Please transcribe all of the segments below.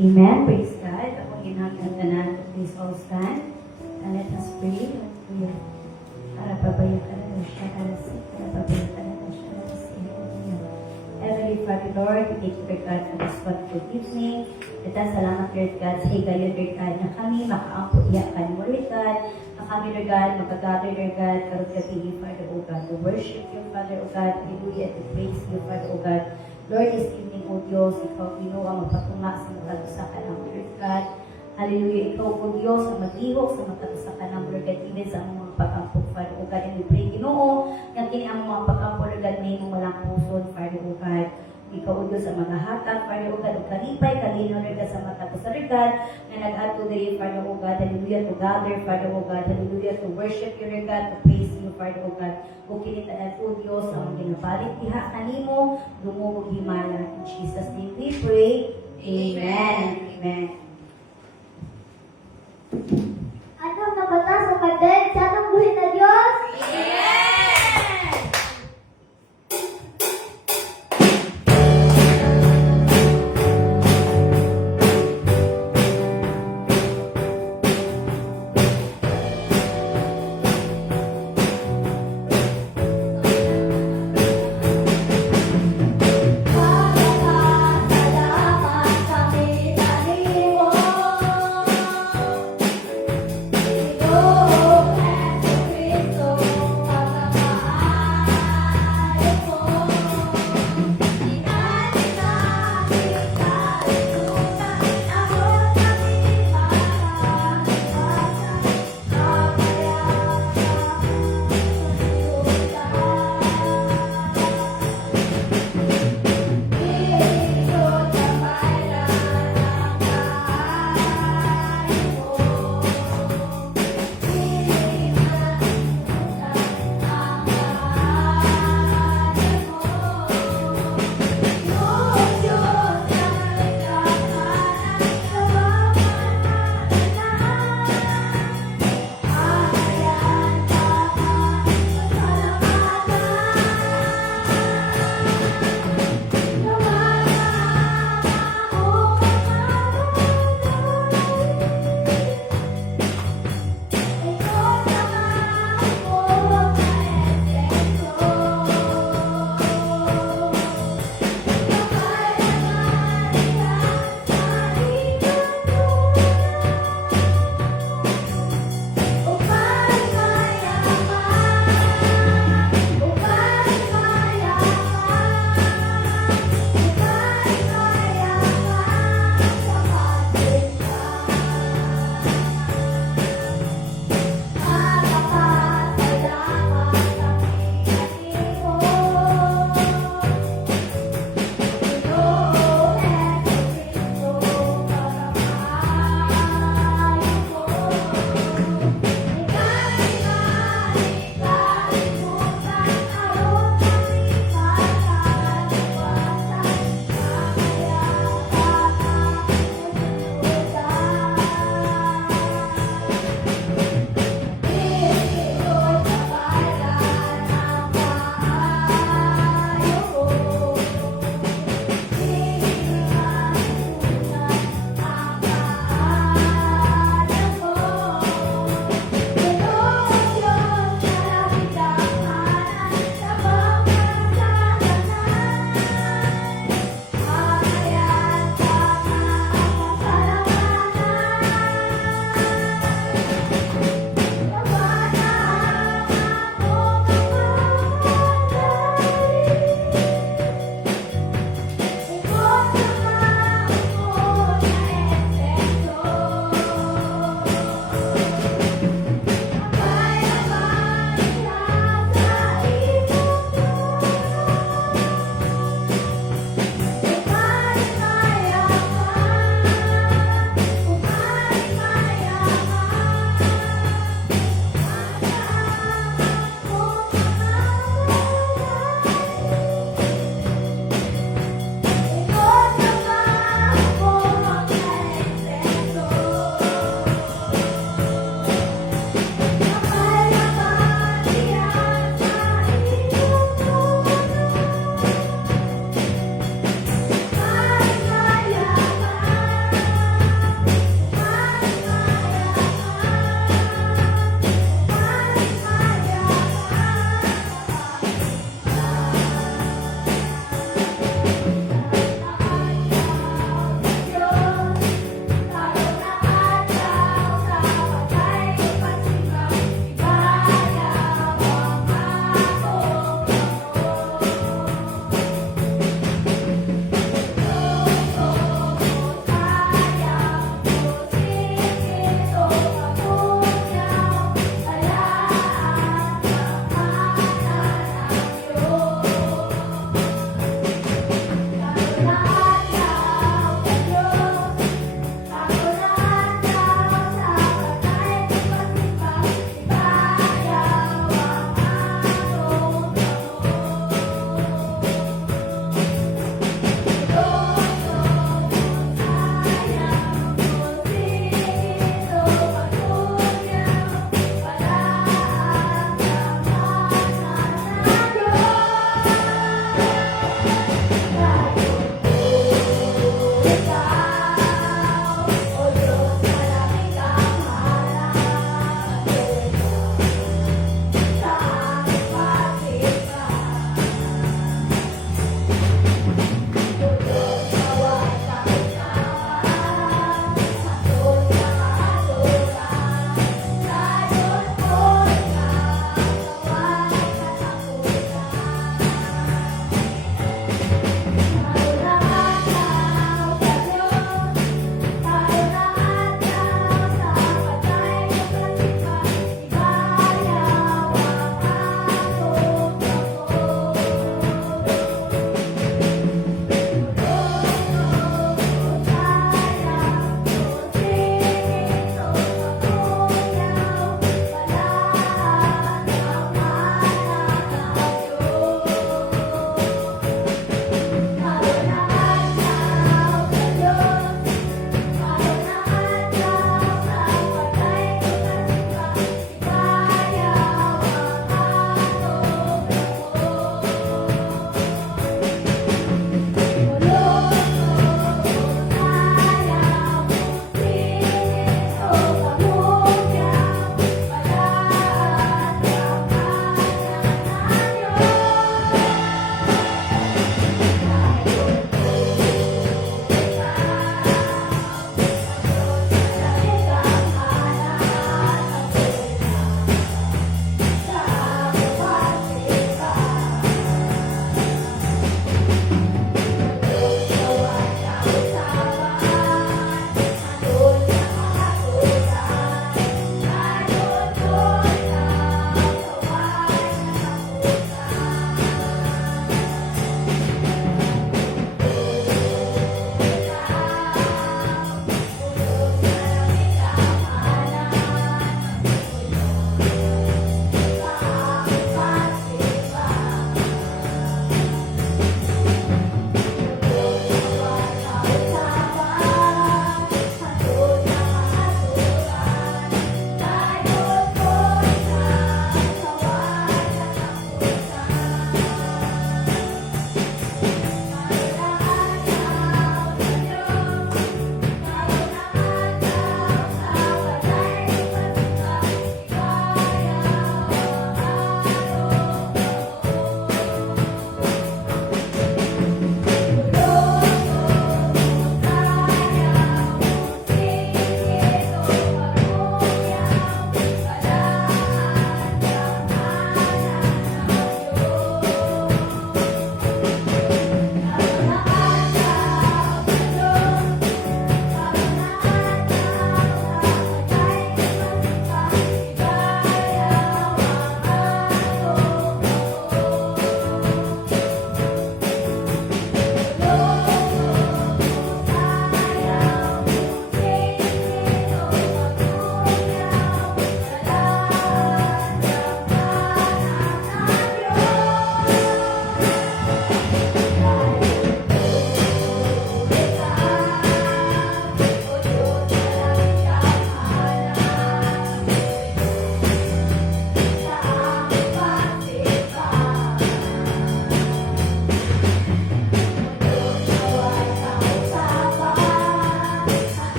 Amen. Praise God. Ako ginagawa tanan. Please all stand. And let us pray. Hallelujah. Heavenly Father, Lord, we thank you, Lord God, for this wonderful evening. At salamat, Lord God, sa higayon, Lord God, na kami makaampo iyakan mo, Lord God, na kami, Lord God, magagather, Lord God, karong gabi, Father, O God, to worship you, Father, O God, hallelujah, to praise you, Father, O God. Lord, this evening, O Diyos, ikaw, Ginoo, ang magpatunga sa matalusakan ng Lord God. Hallelujah, ikaw, O Diyos, ang maglihok sa matalusakan ng Lord God, even sa among mga pag-ampo, Father, O God, and we pray, Ginoo, na kini ang mga pag-ampo, Lord God, may mong walang puson, Father, O God. Ikaw, O Diyos, ang mga hatag, Father, O God, o kalipay, kalino, Lord God, sa mata ko sa Lord God, na nag-ato dahil, Father, O God, hallelujah, to gather, Father, O God, hallelujah, to worship you, Lord God, to praise you, Father, O God. O kinitanan, O Diyos, ang ginabalik diha kanimo, dumugog himala. In Jesus' name we pray. Amen. Amen. Ano nabata sa paden sa atong buhay na Diyos? Salamat kami dahil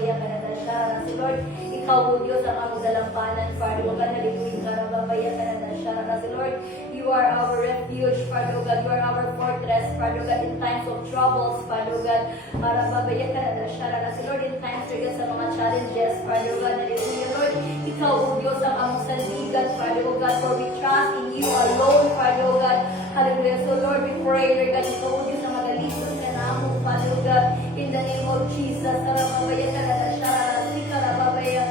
karababaya ka na siya. Kasi Lord, ikaw po Diyos ang aming dalampanan, Father God, hallelujah, karababaya ka na siya. Kasi Lord, you are our refuge, Father God, you are our fortress, Father God, in times of troubles, Father God, karababaya ka na siya. Kasi Lord, in times, Father God, sa mga challenges, Father God, hallelujah, Lord, ikaw po Diyos ang aming sandigan, Father God, for we trust in you alone, Father God, hallelujah. So Lord, we pray, Lord God, ikaw po Diyos ang magalisod ka na mo, Father God, in the name of Jesus, karababaya ka na siya, si karababaya,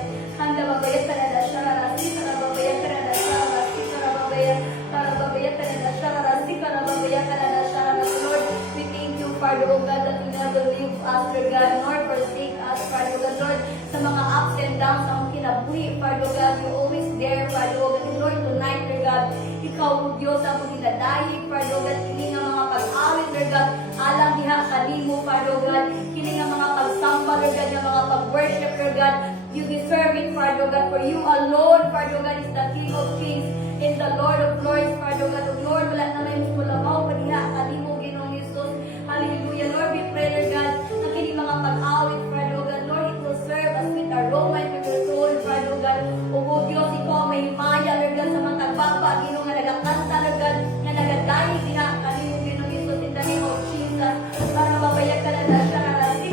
handa babaya ka na siya, si karababaya ka na siya, si karababaya, karababaya ka na siya, si karababaya ka na siya, Lord, we thank you, Father God, that you never leave us, Lord God, nor forsake us, Father God, Lord, sa mga ups and downs ang kinabuhi, Father God, you always there, Father God, and Lord, tonight, Lord God, ikaw, Diyos, ang ginadahig, Father God, kining ang mga pag-awit, Lord God, alang diha kanimo, Father God, kining ang mga pagsamba, Lord God, yung mga pag-worship, Lord God, you deserve it, Father God, for you alone, Father God, is the King of Kings, and the Lord of Lords, Father God, of Lord, wala na may musulabaw, paniha, kanimo, Ginoong Jesus, hallelujah, Lord, we pray, Lord God, na kining mga pag-awit, Father God, Lord, it will serve as sweet aroma to your soul, Father God, o Diyos, ikaw ang may himaya, Lord God, sa mga tagbaba, Ginoong nga nagakanta, Lord God, nga nagadahig, diha, kanimo, Ginoong Jesus, in the name of Jesus, para mabayan ka na siya,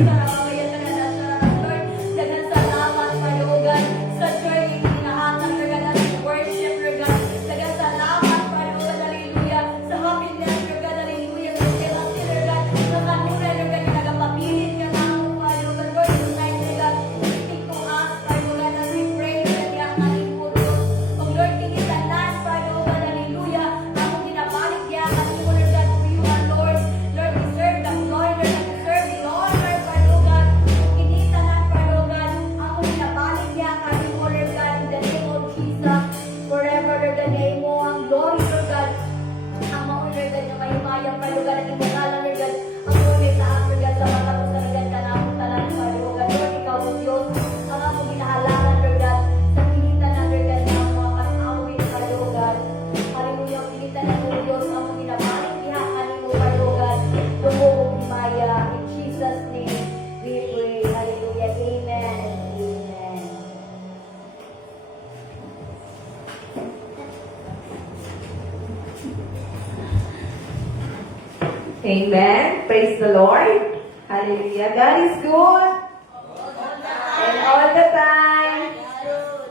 para mabayan ka na siya, Lord, dagan salamat, Father God, sa journey, hinahatag, Lord God, at worship, Lord God, dagan salamat, Father God, hallelujah, sa happiness, Lord God, hallelujah, sa jealousy, Lord God, sa kanunay, Lord God, yung nagapapilit ka na ako, Father God, Lord, tonight, Lord God, speak to us, Father God, as we pray, Lord God, yung kanimo, Diyos, kung Lord, kinitanan, Father God, hallelujah, ako ginabalik yan, kanimo, Lord God, for you are Lord, Lord, we serve the glory, Lord, we serve the honor, Father God, kinitanan, Father God, ako ginabalik yan, kanimo, Lord God, in the name of Jesus, forever, Lord God, name mo ang glory, Lord God, ang maunay, Lord God, yung mahimayang, Father God, at imungalan, Lord God, ang unay sa akin, Lord God, sa mga kasalagan ka namin talan, Father God, Lord, ikaw, O Diyos, ang ako ginahalangan, Lord God, sa kinitanan, Lord God, ng mga pag-awit, Father God, hallelujah, kinitanan, O Diyos, ang mga ginabalik, dihakan mo, Father God, lumubog himaya, in Jesus' name, we pray, hallelujah, amen, amen. Amen. Praise the Lord. Hallelujah. God is good. And all the time.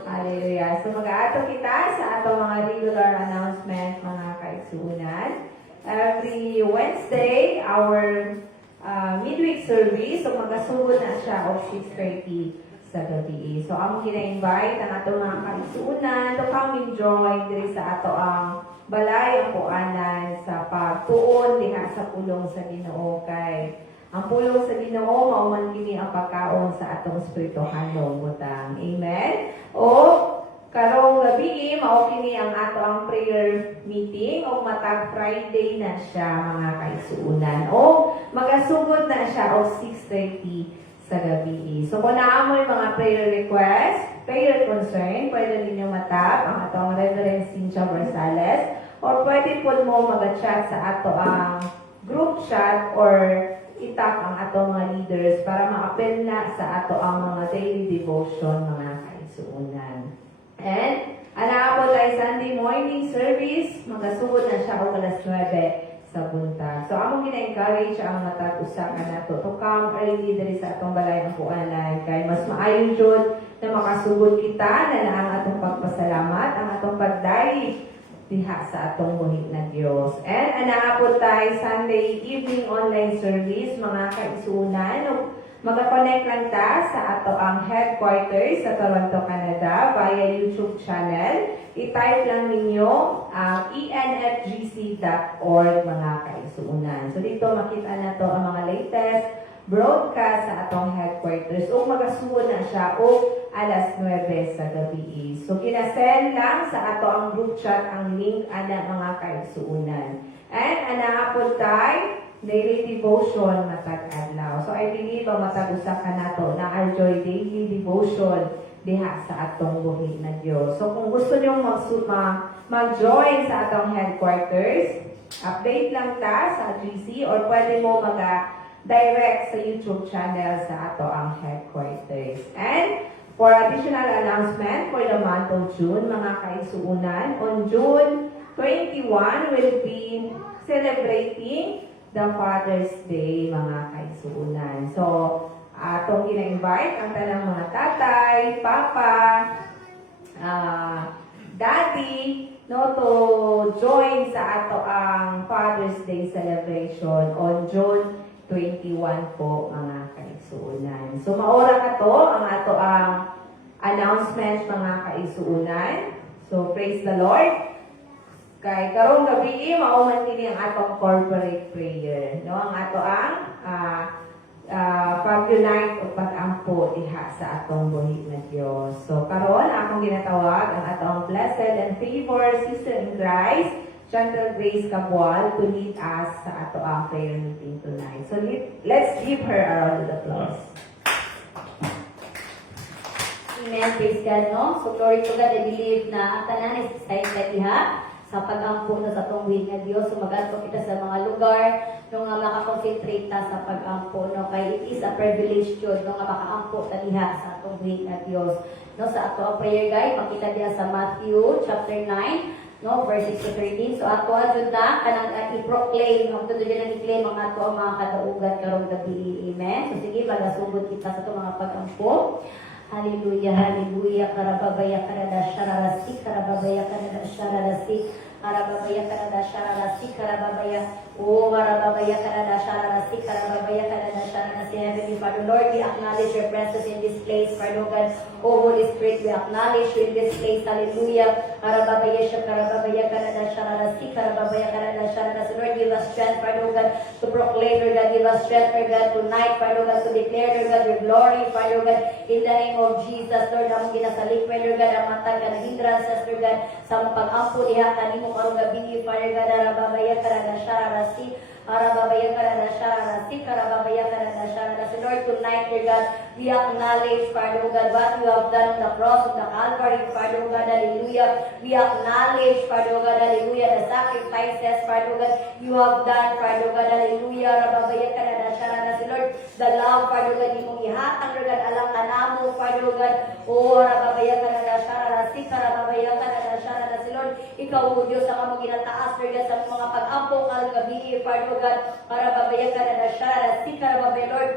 Hallelujah. So mag-aato kita sa atong mga regular announcement, mga kaigsuunan. Every Wednesday, our midweek service, so magasugod na siya of 6:30 sa gabi. So among gina-invite ang atong mga kaigsuunan to come enjoy diri sa ato ang balay ang puanan sa pagtuon diha sa pulong sa Ginoo kay ang pulong sa Ginoo mao man kini ang pagkaon sa atong espirituhanong butang. Amen. O karong gabi mao kini ang ato ang prayer meeting o matag Friday na siya mga kaigsuunan. O magasugod na siya o 6:30 sa gabi. So kung naamoy mga prayer request, prayer concern, pwede ninyo matap ang atong Reverend Cynthia Barsales or pwede po mo mag-chat sa ato ang group chat or itap ang atong mga leaders para ma-appel na sa ato ang mga daily devotion mga kaigsuunan. And ana po tayo Sunday morning service, magasugod na siya o alas 9 sa buntag. So among gina-encourage ang matag usa ka nato to come early diri sa atong balay ang puanan kay mas maayo jud na makasugod kita na ang atong pagpasalamat, ang atong pagdali diha sa atong buhi na Dios. And ana po tayo Sunday evening online service mga kaigsuunan. Mag-connect lang ta sa ato ang headquarters sa Toronto, Canada via YouTube channel. I-type lang ninyo ang enfgc.org mga kaigsuunan. So dito makita na to ang mga latest broadcast sa atong headquarters o magasuon na siya o alas 9 sa gabi. So kinasend lang sa ato ang group chat ang link ana mga kaigsuunan. And ana po tayo daily devotion matag adlaw. So I believe ang matag usa ka nato na enjoy daily devotion diha sa atong buhi na Dios. So kung gusto niyo mag-join sa atong headquarters, update lang ta sa GC or pwede mo direct sa YouTube channel sa ato ang headquarters. service. And for additional announcement for the month of June, mga kaisuunan, on June 21, we'll be celebrating the Father's Day, mga kaisuunan. So, atong gina-invite ang tanang mga tatay, papa, daddy, no, to join sa ato ang Father's Day celebration on June 21 po, mga kaisuunan. So, maura ka to ang ato ang announcement, mga kaisuunan. So, praise the Lord. Kay karong gabi, mauman kini ang atong corporate prayer, no? Ang ato ang pag-unite o pag-ampo diha sa atong buhi na Dios. So karon akong ginatawag ang atong blessed and favored sister in Christ, Chantal Grace Cabual, to lead us sa ato ang prayer meeting tonight. So let's give her a round of applause. Amen. Praise God, no? So glory to God. I believe na ang tanan is excited diha sa pag-ampo na sa atong buhi nga Dios. So mag-ampo kita sa mga lugar no nga makakonsentrate ta sa pag-ampo, no, kay it is a privilege yun, no, nga makaampo ta diha sa atong buhi nga Dios, no. Sa ato ang prayer guide, makita diha sa Matthew chapter 9, no, verse 6 to 13. So ato adun na kanang i-proclaim, no, tudto diyan ang i-claim ang ato ang mga kadaugan karong gabi. Amen. So sige, magasugod kita sa atong mga pag-ampo. Hallelujah, hallelujah. Karababaya karada shararasi, karababaya karada shararasi, karababaya karada shararasi, karababaya, oh, karababaya karada shararasi, karababaya karada shararasi. Heavenly Father, Lord, we acknowledge your presence in this place, Father God. Oh, Holy Spirit, we acknowledge you in this place. Hallelujah. Karababaya sha, karababaya karada shararasi, karababaya karada shararasi. Lord, give us strength, Father God, to proclaim, Lord God. Give us strength, Lord God, tonight, Father God, to declare, Lord God, your glory, Father God, in the name of Jesus, Lord, among ginasalik, Lord God, ang matag ka na hindrances, Lord God, sa pag-ampo diha kanimo karong gabi, Father God, arababaya karada shararasi, arababaya karada shararasi, karababaya karada shararasi. Lord, tonight, Lord God, we acknowledge, Father God, what you have done on the cross of the Calvary, Father God, hallelujah. We acknowledge, Father God, hallelujah, the sacrifices, Father God, you have done, Father God, hallelujah, arababaya karada shararasi. Lord, the love, Father God, imong ihatang, Lord God, alang kanamo, Father God, oh, arababaya karada shararasi, karababaya karada shararasi. Lord, ikaw, O Diyos, ang among ginataas, Lord God, sa mga pag-ampo karong gabi, Father God, arababaya karada shararasi, karababaya, Lord,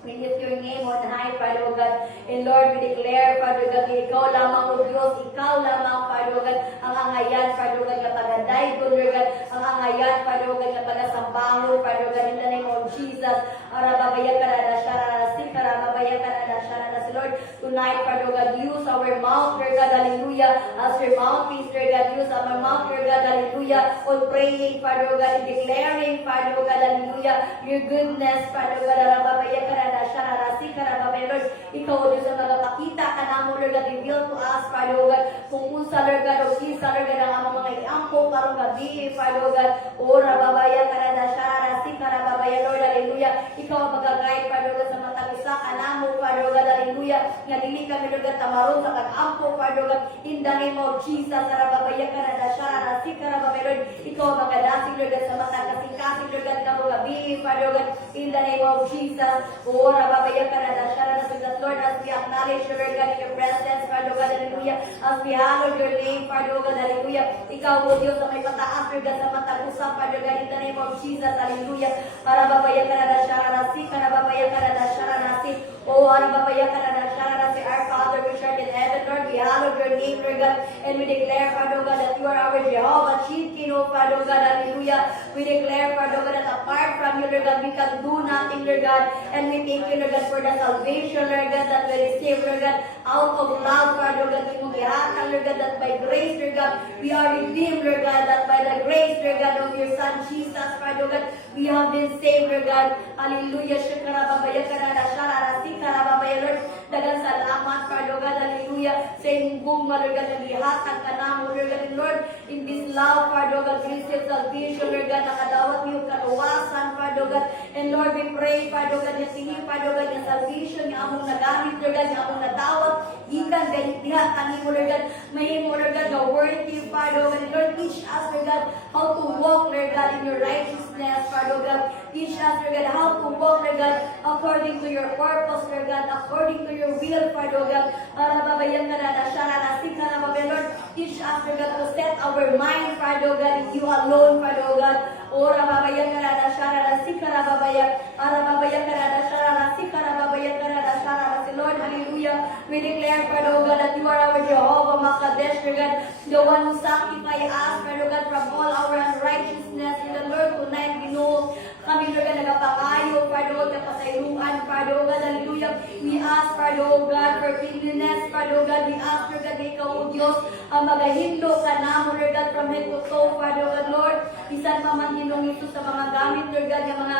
we lift your name on high, Father God. And Lord, we declare, Father God, ikaw lamang, O Diyos, ikaw lamang, Father God, ang angayan, Father God, na pagaday, Lord God, ang angayan, Father God, na pagasambahol, Father God, in the name of Jesus. Arababaya karada shararasi, karababaya karada shararasi. Lord, tonight, Father God, use our mouth, Lord God, hallelujah, as your mouthpiece, Lord God, use our mouth, Lord God, hallelujah, on praying, Father God, and declaring, Father God, hallelujah, your goodness, Father God, arababaya karada shararasi, karababaya, Lord, ikaw, O Diyos, ang magpakita ka na mo, Lord God, reveal to us, Father God, kung unsa, Lord God, o isa, Lord God, ang among mga iampo, karong gabi, Father God, o rababaya karada shararasi, karababaya, Lord, hallelujah, ikaw ang mag-guide, Father God, sa matang isa ka na mo, Father God, hallelujah, nga dili kami, Lord God, tamaron sa pag-ampo, Father God, in the name of Jesus, rababaya karada shararasi, karababaya, Lord, ikaw ang mag-adasig, Lord God, sa matang kasing-kasing, Lord God, karong gabi, Father God, in the name of Jesus, o rababaya karada shararasi, Lord, as we acknowledge, Lord God, in your presence, Father God, hallelujah, as we hallow your name, Father God, hallelujah, ikaw, O Diyos, ang may pataas, Lord God, sa matang usap, Father God, in the name of Jesus, hallelujah, rababaya karada shararasi, karababaya karada shararasi, o rababaya karada shararasi, our Father, which art in heaven, Lord, we hallow your name, Lord God, and we declare, Father God, that you are our Jehovah, Shidkin, O Father God, hallelujah, we declare, Father God, that apart from you, Lord God, we can do nothing, Lord God, and we thank you, Lord God, for the salvation, Lord God, that we receive, Lord God, out of love, Father God, we mong ihatang, Lord God, that by grace, Lord God, we are redeemed, Lord God, that by the grace, Lord God, of your Son, Jesus, Father God, we have been saved, Lord God, hallelujah, shakarababaya karada shararasi, karababaya, Lord, dagang salamat, Father God, hallelujah, sa inyong guma, Lord God, nag-ihatang ka na mo, Lord God, and Lord, in this love, Father God, we receive salvation, Lord God, nakadawat niyo kaluwasan, Father God, and Lord, we pray, Father God, na sini, Father God, na salvation, na among nagamit, Lord God, na among nadawat, ikan, diha, kanimo, Lord God, may mo, Lord God, na worthy, Father God, and Lord, teach us, Lord God, how to walk, Lord God, in your righteousness, Father God, teach us, Lord God, how to walk, Lord God, according to your purpose, Lord God, according to your will, Father God. Arababayang karada, sharara, sikarababay, Lord, teach us, Lord God, to set our mind, Father God, in you alone, Father God. Ora babayang karada, sharara, sikarababaya, arababayang karada, sharara, sikarababaya, karada, sharara, si Lord, hallelujah. We declare, Father God, that you are our Jehovah Makadesh, Lord God, the one who sanctify us, Father God, from all our unrighteousness. In the Lord, tonight, we know kami, Lord God, nagapangayo, Father God, kapasayruan, Father God, hallelujah. We ask, Father God, for cleanliness, Father God. We ask, Lord God, na ikaw, O Diyos, ang magahindo ka na mo, Lord God, from head to toe, Father God, Lord. Bisan pa man ginong ito sa mga gamit, Lord God, yung mga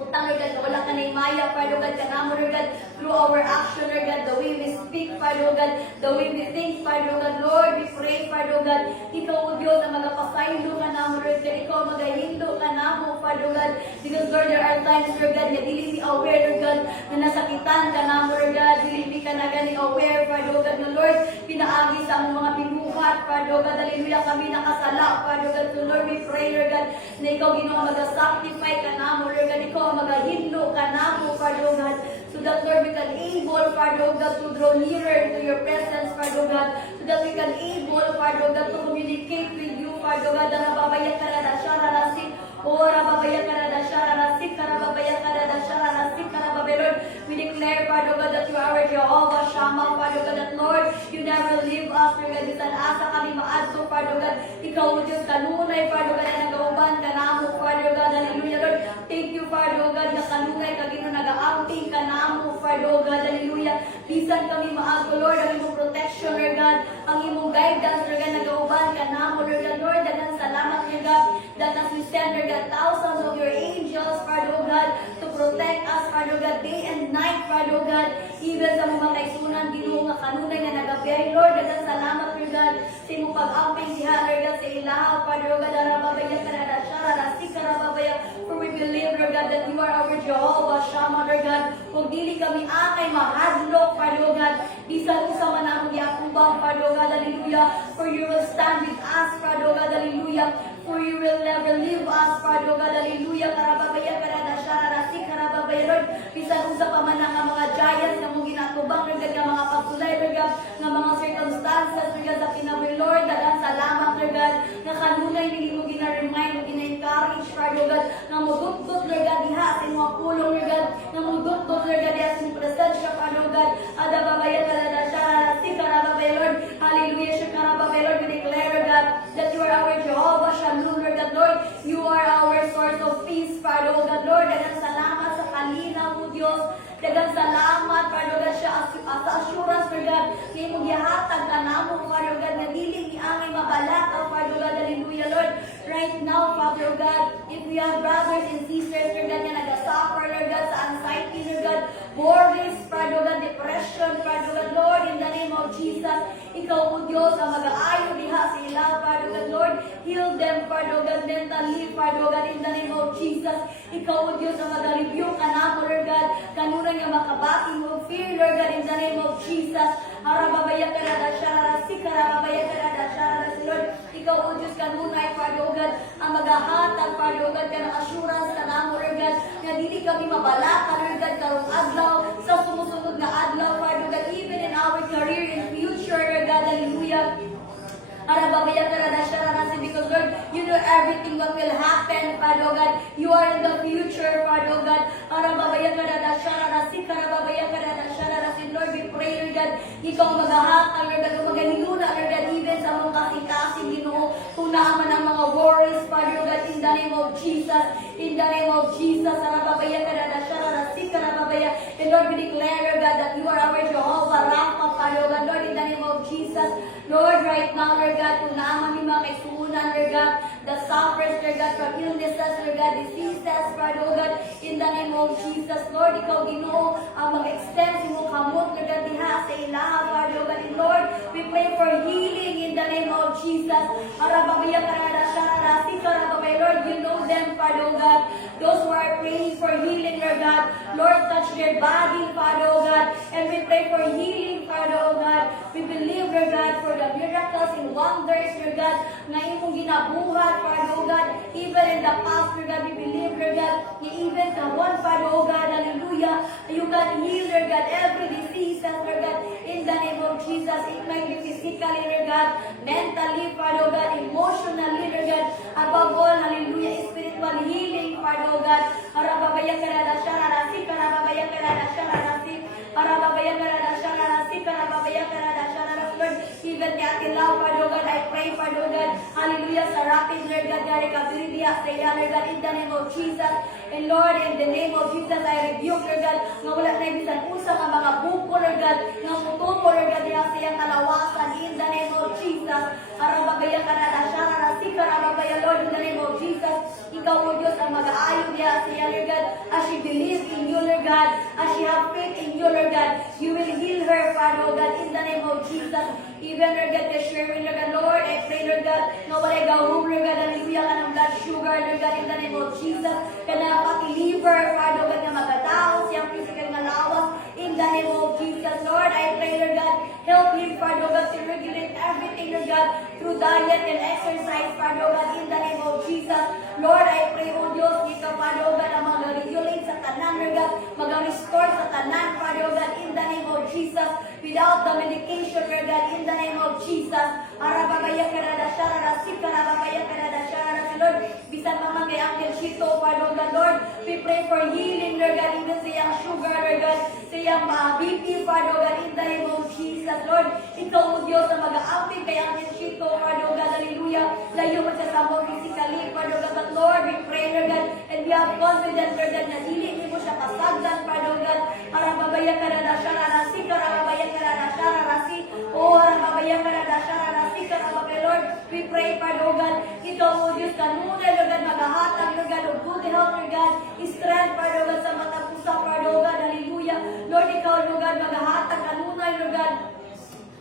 utang, Lord God, na wala ka na imaya, Father God, ka na mo, Lord God, through our action, Lord God, the way we speak, Father God, the way we think, Father God, Lord, we pray, Father God, ikaw, O Diyos, ang magapasaylo ka na mo, Lord God, ikaw ang magahindo ka na mo, Father God, because, Lord, there are times, Lord God, na dili mi aware, Lord God, na nasakitan ka na mo, Lord God, dili mi ka na gani aware, Father God, na Lord, pinaagi sa among mga binuhat, Father God, hallelujah, kami nakasala, Father God, so Lord, we pray, Lord God, na ikaw, Ginoo, mag-sanctify ka na mo, Lord God, ikaw ang magahindo ka na mo, Father God, so that, Lord, we can able, Father God, to draw nearer to your presence, Father God, so that we can able, Father God, to communicate with you, Father God, na babaya ka na shararasik, ora babaya ka na shararasik, karababaya ka na shararasik, karababay, Lord, we declare, Father God, that you are our Jehovah Shammah, Father God, that, Lord, you never leave us, Lord God, bisan asa kami maadto, Father God, ikaw, O Diyos, kanunay, Father God, na nagauban ka na mo, Father God, hallelujah, Lord, thank you, Father God, na kanunay ka gino nag-aamting ka na mo, Father God, hallelujah, bisan kami maadto, Lord, ang imong protection, Lord God, ang imong guidance, Lord God, nagauban ka na mo, Lord God, Lord, daghang salamat, Lord God, that as we send, Lord God, thousands of your angels, Father God, to protect us, Father God, day and night, Father God, even sa mga kaisunan, Ginoo nga kanunay nga nagabiyay, Lord, daghang salamat, Lord God, sa imong pag-amping diha, Lord God, sa ilaha, Father God, arababaya kanada, shararasik, karababaya, for we believe, Lord God, that you are our Jehovah Shammah, Lord God, kung dili kami akay mahadlok, Father God, bisan usa man ang giatubang, Father God, hallelujah, for you will stand with us, Father God, hallelujah, for you will never leave us, Father God, hallelujah, karababaya kanada, shararasik, karababaya, Lord, bisan usa pa man ang mga giants nga mong ginatubang, Lord God, nga mga pagsulay, Lord God, nga mga circumstances, Lord God, sa kinabuhi, Lord, daghang salamat, Lord God, nga kanunay nili mo gina-remind, mo gina-encourage, Father God, nga mudot-dot, Lord God, diha sa imong pulong, Lord God, nga mudot-dot, Lord God, diha sa imong presensya, Father God, adababaya kanada, shararasik, karababaya, Lord, hallelujah, shakarababaya, Lord, we declare, Lord God, that you are our Jehovah Shalom, Lord God, Lord, you are our source of peace, Father God, Lord, daghang salamat sa kalinaw mo, Diyos, daghang salamat, Father God, sa assurance, Lord God, nga imong gihatag ka namo, Father God, nga dili ni angay mabalaka, Father God, hallelujah, Lord, right now, Father God, if we have brothers and sisters, Lord God, nga nag-suffer, Lord God, sa anxiety, Lord God, worries, Father God, depression, Father God, Lord, in the name of Jesus, ikaw, O Diyos, ang mag-aayo diha sa ila, Father God, Lord, heal them, Father God, mentally, Father God, in the name of Jesus, ikaw, O Diyos, ang mag-review ka namo, Lord God, kanunay nga makabati mo, fear, Lord God, in the name of Jesus, arababaya ka na shararasik, arababaya ka na shararasik, Lord, ikaw, O Diyos, kanunay, Father God, ang maghahatag, Father God, ka ng assurance ka namo, Lord God, na dili kami mabalaka, Lord God, karong adlaw, sa sumusunod na adlaw, Father God, even in our career in future, Lord God, hallelujah, arababaya ka na shararasik, because Lord, you know everything what will happen, Father God, you are in the future, Father God, arababaya ka na shararasik, arababaya ka na shararasik, Lord, we pray, Lord God, ikaw maghahatag, Lord God, magahinuna, Lord God, even sa mong kasing-kasing, Ginoo, kung naaman ang mga worries, Father God, in the name of Jesus, in the name of Jesus, arababaya ka na shararasik, arababaya, and Lord, we declare, Lord God, that you are our Jehovah Rapha, Father God, Lord, in the name of Jesus, Lord, right now, Lord God, kung naaman yung mga kaisunan, Lord God, the suffers, Lord God, from illnesses, Lord God, diseases, Father God, in the name of Jesus, Lord, ikaw, Ginoo, ang mag-extend mo kamot, Lord God, diha sa ilaha, Father God, and Lord, we pray for healing in the name of Jesus, arababaya karada, shararasik, karababay, Lord, you know them, Father God, those who are praying for healing, Lord God, Lord, touch their body, Father God, and we pray for healing, Father God, we believe, Lord God, for the miracles and wonders, Lord God, na imong ginabuhat, Father God, even in the past, Lord God, we believe, Lord God, na even the one, Father God, hallelujah, you can heal, Lord God, every disease, Lord Jesus. It might be physically, Lord God, mentally, Father God, emotionally, Lord God, above all, hallelujah, spiritual healing, Father God. Arababaya karada shararasi, karababaya karada shararasi, arababaya karada shararasi, karababaya karada shararasi, Lord, even the Atilaw, Father God, I pray, Father God, hallelujah, sa rapid, Lord God, recovery, Lord God, in the name of Jesus. And Lord, in the name of Jesus, I rebuke, Lord God, nga wala na ibisan usa ka mga buko, Lord God, nga mutubo, Lord God, diha sa iyang kalawasan, in the name of Jesus. Arababaya karada shararasi, karababaya, Lord, in the name of Jesus. Ikaw, O Diyos, ang mag-aayon diha sa iya, Lord God, as she believes in you, Lord God, as she have faith in you, Lord God, you will heal her, Father, O God, in the name of Jesus. Even, Lord God, the sharing, Lord God, Lord, I pray, Lord God, nga walay gahom, Lord God, hallelujah, ka ng blood sugar, Lord God, in the name of Jesus, ka na pati-liver, Father, God, nga magkatao, siyang physical nga lawas, in the name of Jesus, Lord, I pray, Lord God, help him, Father, God, to regulate everything, Lord God, through diet and exercise, Father, God, in the name of Jesus, Lord, I pray, O Diyos, ikaw, Father, God, ang mag-regulate sa tanan, Lord God, mag-restore sa tanan, Father, God, in the name of Jesus, without the medication, Lord God, in the name of Jesus. Arababaya karada shararasi, karababaya karada shararasi, Lord. Bisan mama kay Uncle Chito, Father God, Lord. We pray for healing, Lord God, even sa iyang sugar, Lord God, sa iyang BP, Father God, in the name of Jesus, Lord. Ikaw, O Diyos, na mag-aapin kay Uncle Chito, Father God, hallelujah. Layo mo siya sa mo physically, Father God, but Lord, we pray, Lord God, and we have confidence, Lord God, na dili mo siya kasagdan, Father God. Arababaya karada shararasi, karababaya karada shararasi, oh, arababaya karada shararasi, karababaya, Lord. We pray, Father God, ikaw, O Diyos, kanunay, Lord God, magahatag, Lord God, of good health, Lord God, strength, Father God, sa mata pusa, Father God, hallelujah. Lord, ikaw, Lord God, magahatag, kanunay, Lord God,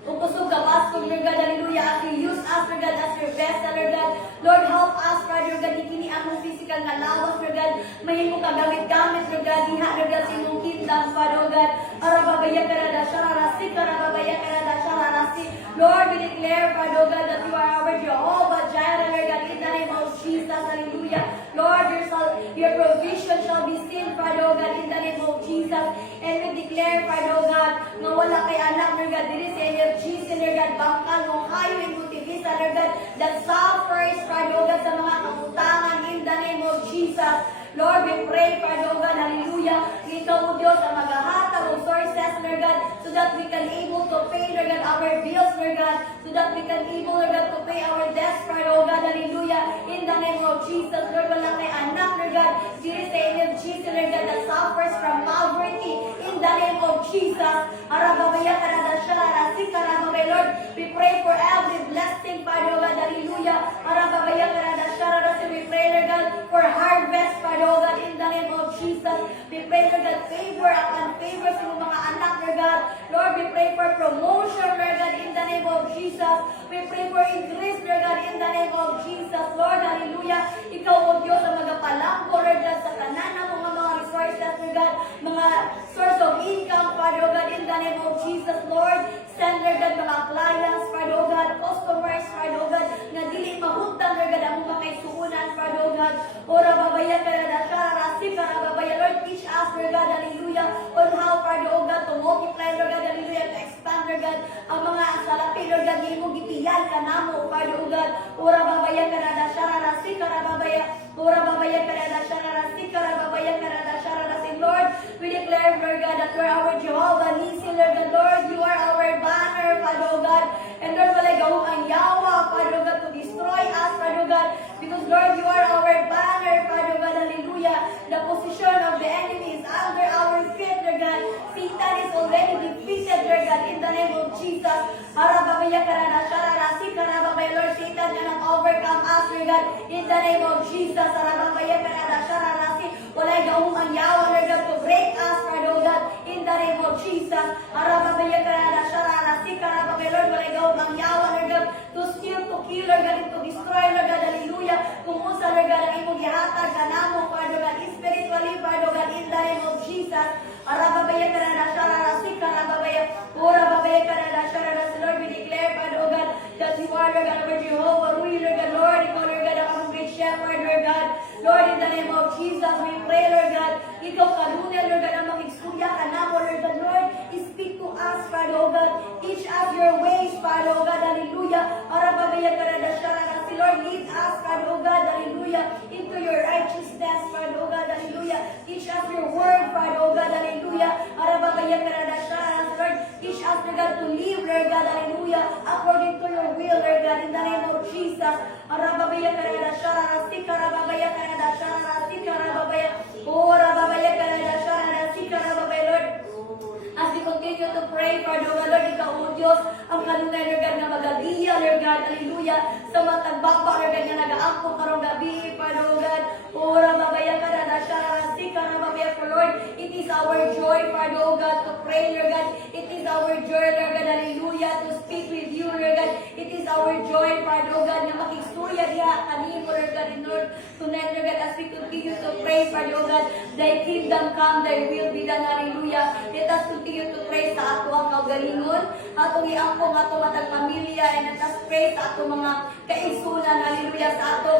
Upusog ka, Pastor, Lord God, hallelujah, as you use us, Lord God, as your vessel, Lord God. Lord, help us, Father God, ikini ang mong physical na lawas, Lord God. Mahimo ka gamit-gamit, Lord God, diha, Lord God, sa imong kingdom, Father God. Arababaya karada shararasi, karababaya karada shararasi. Lord, we declare, Father God, that you are our Jehovah Jireh, Lord God, in the name of Jesus, hallelujah. Lord, your provision shall be seen, Father God, in the name of Jesus. And we declare, Father God, na wala kay anak, Lord God, diri sa NFGC, Lord God, bangkal mong kayo, inutivisa, Lord God, that suffers, Father God, sa mga kamutangan, in the name of Jesus. Lord, we pray, Father God, hallelujah, ikaw, O Diyos, ang maghahatag of sources, Lord God, so that we can able to pay, Lord God, our bills, Lord God, so that we can able, Lord God, to pay our debts, Father God, hallelujah, in the name of Jesus. Lord, wala kay anak, Lord God, diri sa NFGC, Lord God, that suffers from poverty, in the name of Jesus. Arababaya karada shararasi, karababay, Lord, we pray for every blessing, Father God, hallelujah. Arababaya karada shararasi, we pray, Lord God, for harvest, Father God, in the name of Jesus. We pray, Lord God, favor upon favor sa mga anak, Lord God. Lord, we pray for promotion, Lord God, in the name of Jesus. We pray for increase, Lord God, in the name of Jesus. Lord, hallelujah. Ikaw, O Diyos, ang magapalampo, Lord God, sa kanan ng mga resources, Lord God, mga source of income, Father God, in the name of Jesus, Lord. Send, Lord God, mga clients, Father God, customers, Father God, na dili mahutang, Lord God, ang mga kaisuunan, Father God. Ora babaya karada shararasi, karababaya, Lord, teach us, Lord God, hallelujah, on how, Father God, to multiply, Lord God, hallelujah, to expand, Lord God, ang mga salapi, Lord God, hindi mo gitiyan ka namo, Father God. Ora babaya karada shararasi, karababaya, ora babaya karada shararasi, karababaya karada shararasi, Lord, we declare, Lord God, that you are our Jehovah Nissi, Lord God, Lord, you are our banner, Father God, and Lord, walay gahong ang yawa, Father God, to destroy us, Father God, because Lord, you are our banner, Father God, hallelujah. The position of the enemy is under our feet, Lord God. Satan is already defeated, Lord God, in the name of Jesus. Arababaya karada shararasi, karababaya, Lord, Satan cannot overcome us, Lord God, in the name of Jesus. Arababaya karada shararasi, walay gahong ang yawa, Lord God, to break us, Father God, in the name of Jesus. Arababaya karada shararasi, karababaya, Lord, walay gahong ang yawa, Lord God, to steal, to kill, Lord God, and to destroy, Lord God, hallelujah. Kung usa, Lord God, ang imong gihatag kanamo, Father God, spiritually, Father God, in the name of Jesus. Arababaya karada shararasi, karababaya, urababaya karada shararasi, Lord, we declare, Father God, that you are, Lord God, our Jehovah, Lord God, Lord, ikaw, Lord God, ang great shepherd, Lord God. Lord, in the name of Jesus, we pray, Lord God, ikaw kanunay, Lord God, ang mag-istorya kanamo, Lord God, Lord, speak to us, Father God, teach us your way, Lord God, hallelujah, according to your will, Lord God, in the name of Jesus. Arababaya karada sharara sikarababaya karada sharara sikarababaya. Oh, rababaya karada sharara sikarababaya, Lord. As we continue to pray, Father God, Lord, ikaw, O Diyos, ang kanunay, Lord God, na magabiya, Lord God, hallelujah, sa matagbaba, Lord God, na nag-aangko karong gabi, Father God, ora babaya karada sharara sikarababaya, for Lord, it is our joy, Father God, to pray, Lord God, it is our joy, Lord God, hallelujah, to speak with you, Lord God, it is our joy, Father God, na makisuya diha kanimo, Lord God, in Lord, tonight, Lord God, as we continue to pray, Father God, thy kingdom come, thy will be done, hallelujah. Let us continue to pray sa ato ang kaugalingon, atong iangkong ato matag pamilya, and let us pray sa ato mga kaigsunan, hallelujah, sa ato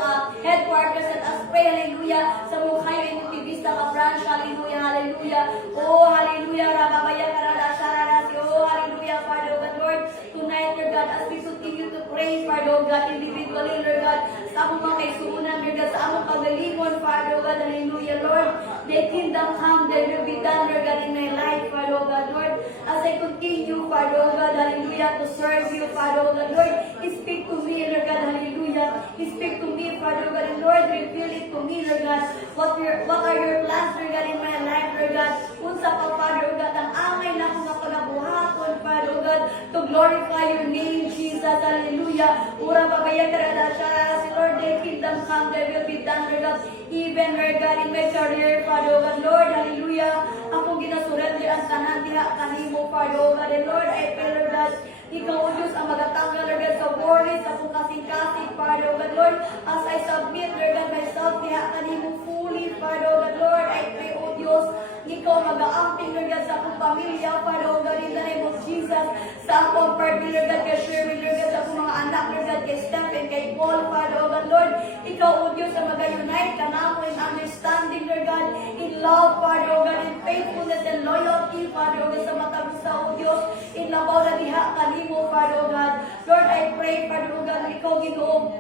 headquarters, let us pray, hallelujah, sa Mukhayo Inutibista ka branch, hallelujah, hallelujah, oh, hallelujah, rababaya karada shararasi, oh, hallelujah, Father God, Lord, tonight, Lord God, as we continue to pray, Father God, individually, Lord God, sa among mga kaigsunan, Lord God, sa among kaugalingon, Father God, hallelujah, Lord, thy kingdom come, thy will be done, Lord God, in my life, Father God, Lord, as I continue, Father God, hallelujah, to serve you, Father God, Lord, speak to me, Lord God, hallelujah, speak to me, Father God, and Lord, reveal it to me, Lord God, what are your plans, Lord God, in my life, Lord God, unsa pa, Father God, ang angay na akong napagabuhaton, Father God, to glorify your name, Jesus, hallelujah, ura babaya karada siya, si Lord, thy kingdom come, thy will be done, Lord God, even, Lord God, in my career, Father God, Lord, hallelujah, akong ginasurrender ang tanan diha kanimo, Father God, and Lord, I pray, Lord God, ikaw, O Diyos, ang magatanggal, Lord God, sa worries, sa kung kasing-kasing, Father God, Lord, as I submit, Lord God, myself diha kanimo fully, Father God, Lord, I pray, O Diyos, ikaw mag-aamping, Lord God, sa akong pamilya, Father God, in the name of Jesus, sa akong party, Lord God, kay Sherwin, Lord God, sa akong mga anak, Lord God, kay Stephen, kay Paul, Father God, Lord, ikaw, O Diyos, ang mag-unite ka na mo in understanding, Lord God, in love, Father God, in faithfulness and loyalty, Father God, sa matag sa O Diyos, in labaw na diha kanimo, Father God, Lord, I pray, Father God, na ikaw, Ginoo,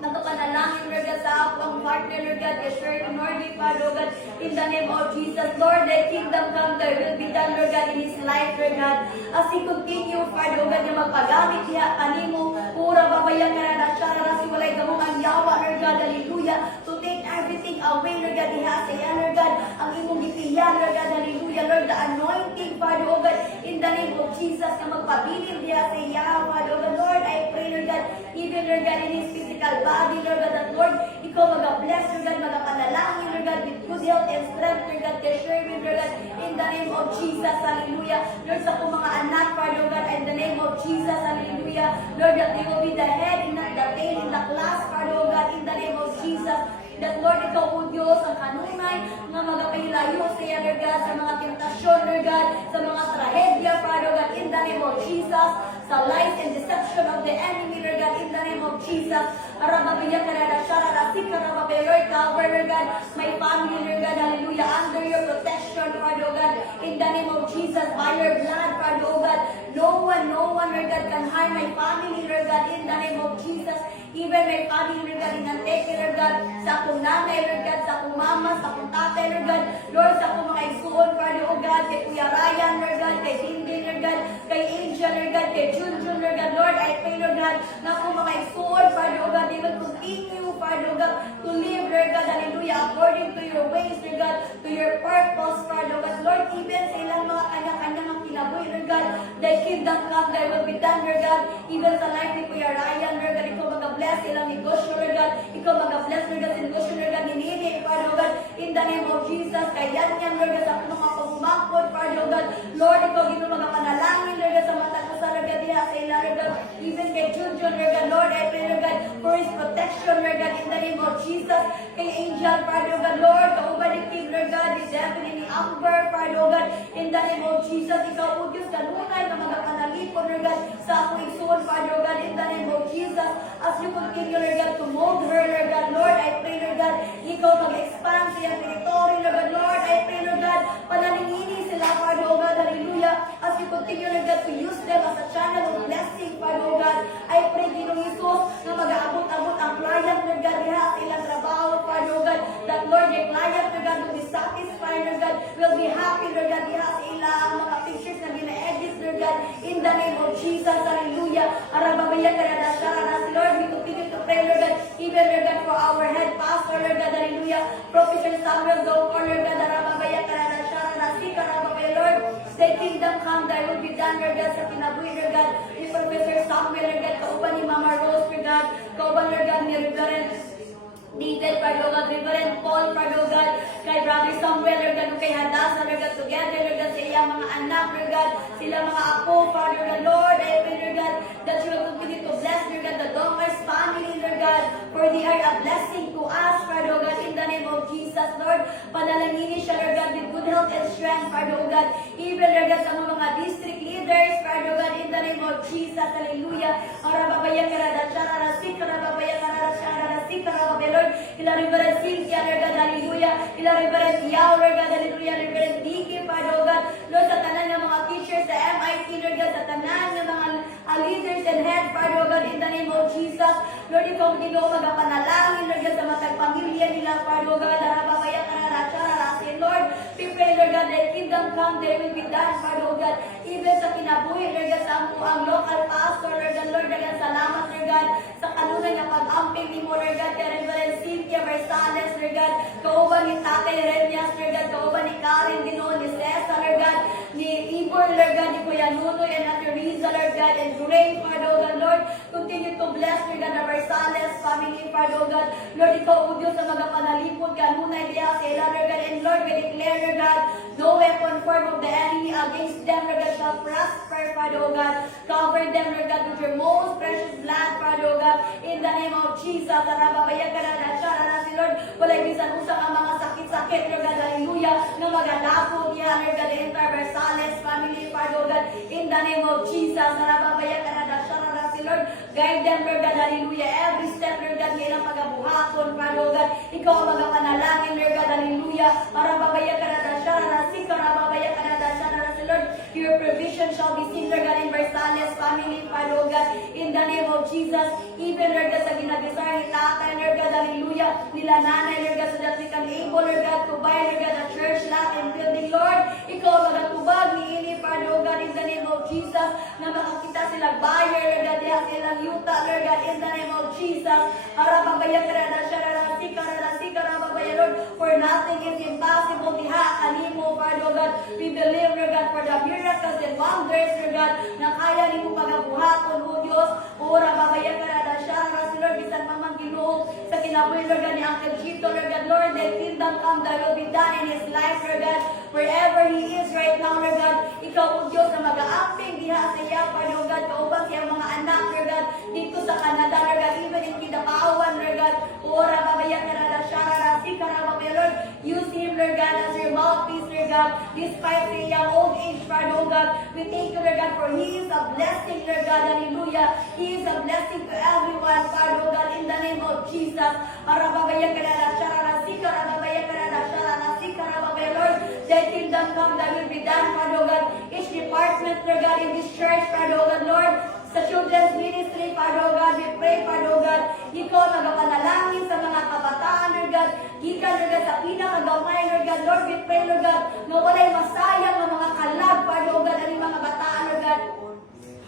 nagkapanalangin, Lord God, sa ako ang partner, Lord God, kay Sherwin Nordy, Father God, in the name of Jesus, Lord, thy kingdom come, thy will be done, Lord God, in his life, Lord God, as he continue, Father God, na magpagamit diha kanimo, pura babayan ka na siya, si walay gamong ang yawa, Lord God, hallelujah, to take everything away, Lord God, diha sa iya, Lord God, ang imong gipiyan, Lord God, hallelujah, Lord, the anointing, Father God, in the name of Jesus, na magpabilin diha sa iya, Father God, Lord, I pray, Lord God, even, Lord God, in his physical body, Lord God, that Lord, ikaw mag-bless, Lord God, mag-panalangin, Lord God, with good health and strength, Lord God, kay Sherwin, Lord God, in the name of Jesus, hallelujah, Lord, sa kong mga anak, Father God, in the name of Jesus, hallelujah, Lord, that they will be the head and not the tail in the class, Father God, in the name of Jesus, that Lord, ikaw, O Diyos, ang kanunay, nga magapahilayo sa iya, Lord God, sa mga tentasyon, Lord God, sa mga trahedya, Father God, in the name of Jesus, sa lies and deception of the enemy, Lord God, in the name of Jesus, arababiya karada sharara sikarababe, Lord, cover, Lord God, my family, Lord God, hallelujah, under your protection, Father God, in the name of Jesus, by your blood, Father God, no one, Lord God, can harm my family, Lord God, in the name of Jesus, even my family, Lord God, in Anteke, Lord God, sa akong nanay, Lord God, sa akong mama, sa akong tatay, Lord God, Lord, sa akong mga isuon, Father, oh God, kay Kuya Ryan, Lord God, kay Cindy, Lord God, kay Angel, Lord God, kay Junjun, Lord God, Lord, I pray, Lord God, na akong mga isuon, Father, oh God, they will continue, Father, oh God, to live, Lord God, hallelujah, according to your ways, Lord God, to your purpose, Father, oh God, Lord, even sa ilang mga kanya-kanya ng kinabuhi, Lord God, thy kingdom come, thy will be done, Lord God, even sa life ni Kuya Ryan, Lord God, ikaw mag-bless ilang negosyo, Lord God, ikaw mag-bless, Lord God, sa negosyo, Lord God, ninini, Father, oh God, in the name of Jesus, kay yan, Lord God, sa mga pagmangkot, Father, oh God, Lord, ikaw gino magapanalangin, Lord God, sa mata ko sa Lord God, diha sa ila, Lord God, even kay Junjun, Lord God, Lord, I pray, Lord God, for his protection, Lord God, in the name of Jesus, kay Angel, Father, oh God, Lord, kaubaliktig, Lord God, is definitely Amber, Father, oh God, in the name of Jesus, ikaw, O Diyos, kanunay na magapanalipon, Lord God, sa akong isuon, Father, oh God, in the name of Jesus, as you continue, Lord God, to mold her, Lord God, Lord, I pray, Lord God, ikaw mag-expand sa iyang territory, Lord God, Lord, I pray, Lord God, panalingini sila, Father, oh God, hallelujah, as you continue, Lord God, to use them as a channel of blessing, Father, oh God, I pray, Ginong Jesus, na mag-aabot-abot ang client, Lord God, diha sa ilang trabaho, Father, oh God, that, Lord, your client, Lord God, will be satisfied, Lord God, will be happy, Lord God, diha sa ilang mga pictures na gina-edit, Lord God, in the name of of Jesus, hallelujah. Arababaya karada shararas, Lord, we continue to pray, Lord God, even, Lord God, for our head pastor, Lord God, hallelujah. Prophet Samuel, Dr. Lord God, arababaya karada shararas, arababaya, Lord, thy kingdom come, thy will be done, Lord God, sa kinabuhi, Lord God, ni Professor Samuel, Lord God, kauban ni Mama Rose, Lord God, kauban, Lord God, ni Reverend David, Lord God, Reverend Paul, Lord God, kay Brother Samuel, Lord God, kay Hadassah, Lord God, together, Lord God, sa iyang mga anak, Lord God, sila mga apo, Father God, Lord, I pray, Lord God, that you will continue to bless, Lord God, the Dorcas family, Lord God, for they are a blessing to us, Father God, in the name of Jesus, Lord, panalangin siya, Lord God, with good health and strength, Father God, even, Lord God, sa mga district leaders, Father God, in the name of Jesus, hallelujah, arababaya karada, shararasik, arababaya karada, shararasik, arababaya, Lord, ila Reverend Cynthia, Lord God, hallelujah, ila Reverend Yao, Lord God, hallelujah, Reverend Diki, Father God, Lord, sa tanan ng mga teachers sa MIT, Lord God, sa tanan ng mga leaders and head, Father God, in the name of Jesus, Lord, ikaw ginoo magapanalangin, Lord God, sa matag pamilya nila, Father God, arababaya karada, shararasik, Lord, we pray, Lord God, thy kingdom come, thy will be done, Father God, even sa kinabuhi, Lord God, sa ang local pastor, Lord God, Lord God, salamat, Lord God, sa kanunay na pag-amping ni mo, Lord God, kay Reverend Cynthia Marsales, Lord God, kauban ni Tatay Remias, Lord God, kauban ni Karen Ginoo, ni Cesar, Lord God, ni Igor, Lord God, ni Kuya Nunoy, and Ate Riza, Lord God, and Gray, Father God, Lord, continue to bless, Lord God, the Marsales family, Father God, Lord, ikaw, O Diyos, sa mga panalipod, kanunay diya, sa ila, Lord God, and Lord, we declare, Lord God, no weapon form of the enemy against them, Lord God, shall prosper, Father God, cover them, Lord God, with your most precious blood, Father God, in the name of Jesus, arababaya karada, shararasik, Lord, walay bisan usa ka mga sakit-sakit, Lord God, hallelujah, na magalapod niya, Lord God, the entire Marsales family, Father God, in the name of Jesus, arababaya karada, shararasik, Lord, guide them, Lord God, hallelujah, every step, Lord God, kailang pagabuhaton, Father God, ikaw ang magapanalangin, Lord God, hallelujah, arababaya karada, shararasik, arababaya karada, shararasik, Lord, your provision shall be seen, Lord God, in Marsales family, Father God, in the name of Jesus, even, Lord God, sa ginadesire ni Tatay, Lord God, hallelujah, nila nanay, Lord God, so that we can able, Lord God, to buy, Lord God, a church lot and building, Lord, ikaw magatubag ni ini, Father God, in the name of Jesus, na makakita silang buyer, Lord God, diha silang yuta, Lord God, in the name of Jesus, arababaya karada, shararasik, ararasik, arababaya, Lord, for nothing is impossible, diha kanimo, Father God, we believe, Lord God, for the miracles and wonders, Lord God, na kaya ni mo pagabuhaton, O Diyos, ora babaya karada, shararasik, Lord, bisan pa man Ginoo, sa kinabuhi, Lord God, ni Uncle Chito, Lord God, Lord, thy kingdom come, thy will be done in his life, Lord God, wherever he is right now, Lord God, ikaw, O Diyos, na mag-aamping diha sa iya, Lord God, kaubang siyang mga anak, Lord God, dito sa Canada, Lord God, even in Kidapawan, Lord God, ora babaya karada, shararasik, karababaya, Lord, use him, Lord God, as your mouthpiece, Lord God, despite the young old age, Father God, we thank you, Lord God, for he is a blessing, Lord God, hallelujah, he is a blessing to everyone, Father God, in the name of Jesus, arababaya karada, shararasik, arababaya karada, shararasik, arababaya, Lord, thy kingdom come, thy will be done, Father God, each department, Lord God, in this church, Father God, Lord, sa children's ministry, Father God, we pray, Father God, ikaw nagapanalangin sa mga kabataan, Lord God, gikan, Lord God, sa pinakagamay, Lord God, Lord, we pray, Lord God, na walay masayang ng mga kalag, Father God, ang mga bataan, Lord God,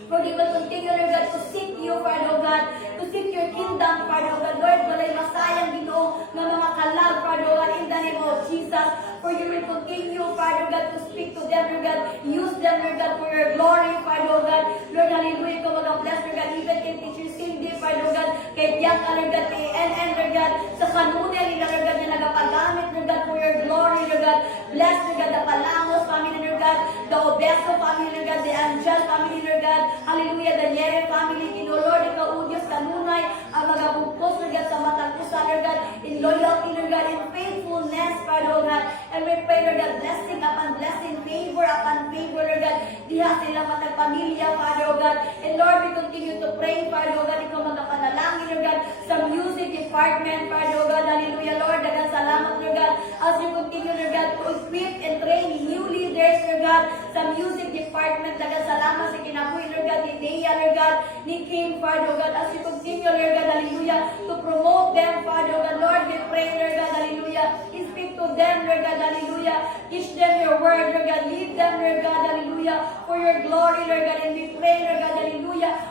for they will continue, Lord God, to seek you, Father God, to seek your kingdom, Father God, Lord, walay masayang Ginoo ng mga kalag, Father God, in the name of Jesus, for you will continue, Father God, to speak to them, Lord God, use them, Lord God, for your glory, Father God, Lord, hallelujah, ikaw mag-bless, Lord God, even in Teacher Cindy, Father God, kay Bianca, Lord God, kay NN, Lord God, sa kanunay nila, Lord God, na nagapagamit, Lord God, for your glory, Lord God, bless, Lord God, the Palangos family, Lord God, the Obeso family, Lord God, the Angel family, Lord God, hallelujah, the Nyere family, Ginoo, Lord, ikaw, O Diyos, kanunay, ang magabungkos, Lord God, sa matagpusan, Lord God, in loyalty, Lord God, in faithfulness, Father God, and we pray, Lord God, blessing upon blessing, favor upon favor, Lord God, diha sila matagpamilya, Father God, and Lord, we continue to pray, Father God, ikaw magapanalangin, Lord God, sa music department, Father God, hallelujah, Lord, dagang salamat, Lord God, as you continue, Lord God, to equip and train new leaders, Lord God, sa music department, dagang salamat sa kinabuhi, Lord God, ni Dea, Lord God, ni Kim, Father God, as you continue, Lord God, hallelujah, to promote them, Father God, Lord, we pray, Lord God, hallelujah, speak to them, Lord God, hallelujah, teach them your word, Lord God, lead them, Lord God, hallelujah, for your glory, Lord God, and we pray, Lord God,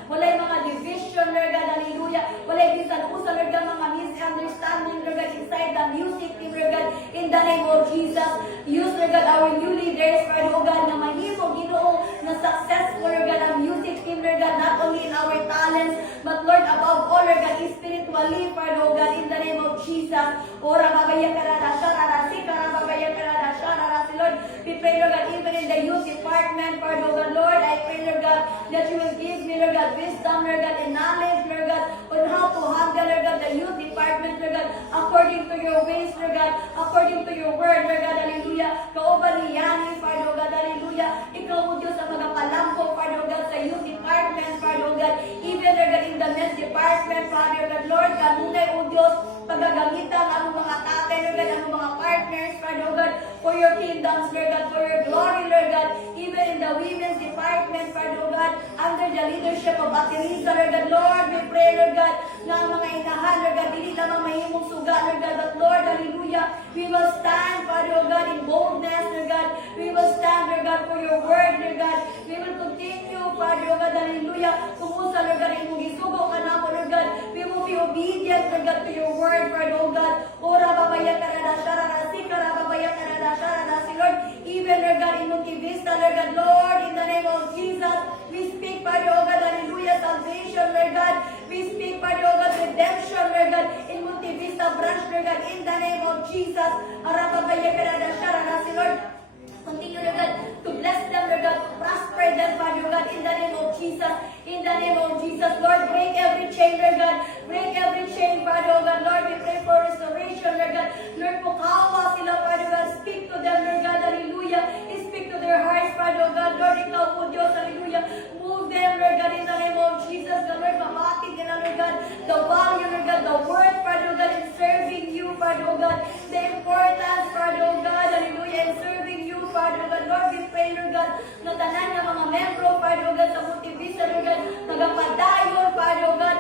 Walay mga division, Lord God, hallelujah. Walay bisan-usa, Lord God, mga misunderstanding, Lord God, inside the music team, Lord God, in the name of Jesus. Use, Lord God, our new leaders, Father, oh God, na mahimo, Ginoo, na successful, Lord God, ang music team, Lord God, not only in our talents, but Lord, above all, Lord God, spiritually, Father, oh God, in the name of Jesus. Ora babaya karada sharara sikara babaya karada sharara si Lord. We pray, Lord God, even in the youth department, Father, oh God, Lord, I pray, Lord God, that you will give me, Lord God, wisdom, Lord God, and knowledge, Lord God, on how to handle, Lord God, the youth department, Lord God, according to your ways, Lord God, according to your word, Lord God, hallelujah. Kauban ni Yani, Father, oh God, hallelujah. Ikaw mo Diyos sa mga palangko, Father, oh God, sa youth department, Father, oh God, even, Lord God, in the men's department, Father, oh God, Lord, kanunay, oh Diyos, pagagamitan ang mga tatay, Lord God, ang mga partners, Father, oh God, for your kingdoms, Lord God, for your glory, Lord God, even in the women's department, Father, oh God, under the leadership of Ateresa, Lord God, Lord, we pray, Lord God, na ang mga inahan, Lord God, dili lamang mahimong suga, Lord God, but Lord, hallelujah, we will stand, Father, oh God, in boldness, Lord God, we will stand, Lord God, for your word, Lord God, we will continue, Father, oh God, hallelujah, kung usa, Lord God, imong gisugo ka na, Lord God, we will be obedient, Lord God, to your word, Father, oh God, ora babaya karada sharara sikara babaya karada sharara si Lord, even, Lord God, in Montivista, Lord God, Lord, in the name of Jesus, we speak, Father, oh God, hallelujah, salvation, Lord God, we speak, Father, oh God, redemption, Lord God, in Montivista branch, Lord God, in the name of Jesus, ara babaya karada sharara si Lord, continue, Lord God, to bless them, Lord God, to prosper them, Father God, in the name of Jesus. In the name of Jesus, Lord, break every chain, Lord God. Break every chain, Father oh God. Lord, we pray for restoration, Lord God. Lord, pukawa sila, Father God. Speak to them, Lord God, hallelujah. Speak to their hearts, Father oh God. Lord, ikaw po, Diyos, hallelujah. Move them, Lord God, in the name of Jesus. The Lord, mamatid nila, Lord God. The value, Lord God, the worth, Father oh God, in serving you, Father oh God. The importance, Father oh God, hallelujah, in serving you, Father God. Lord, we pray, Lord God, na tanan ng mga membro, Father oh God, sa Montivista, Lord God, nagapadayon, Father oh God,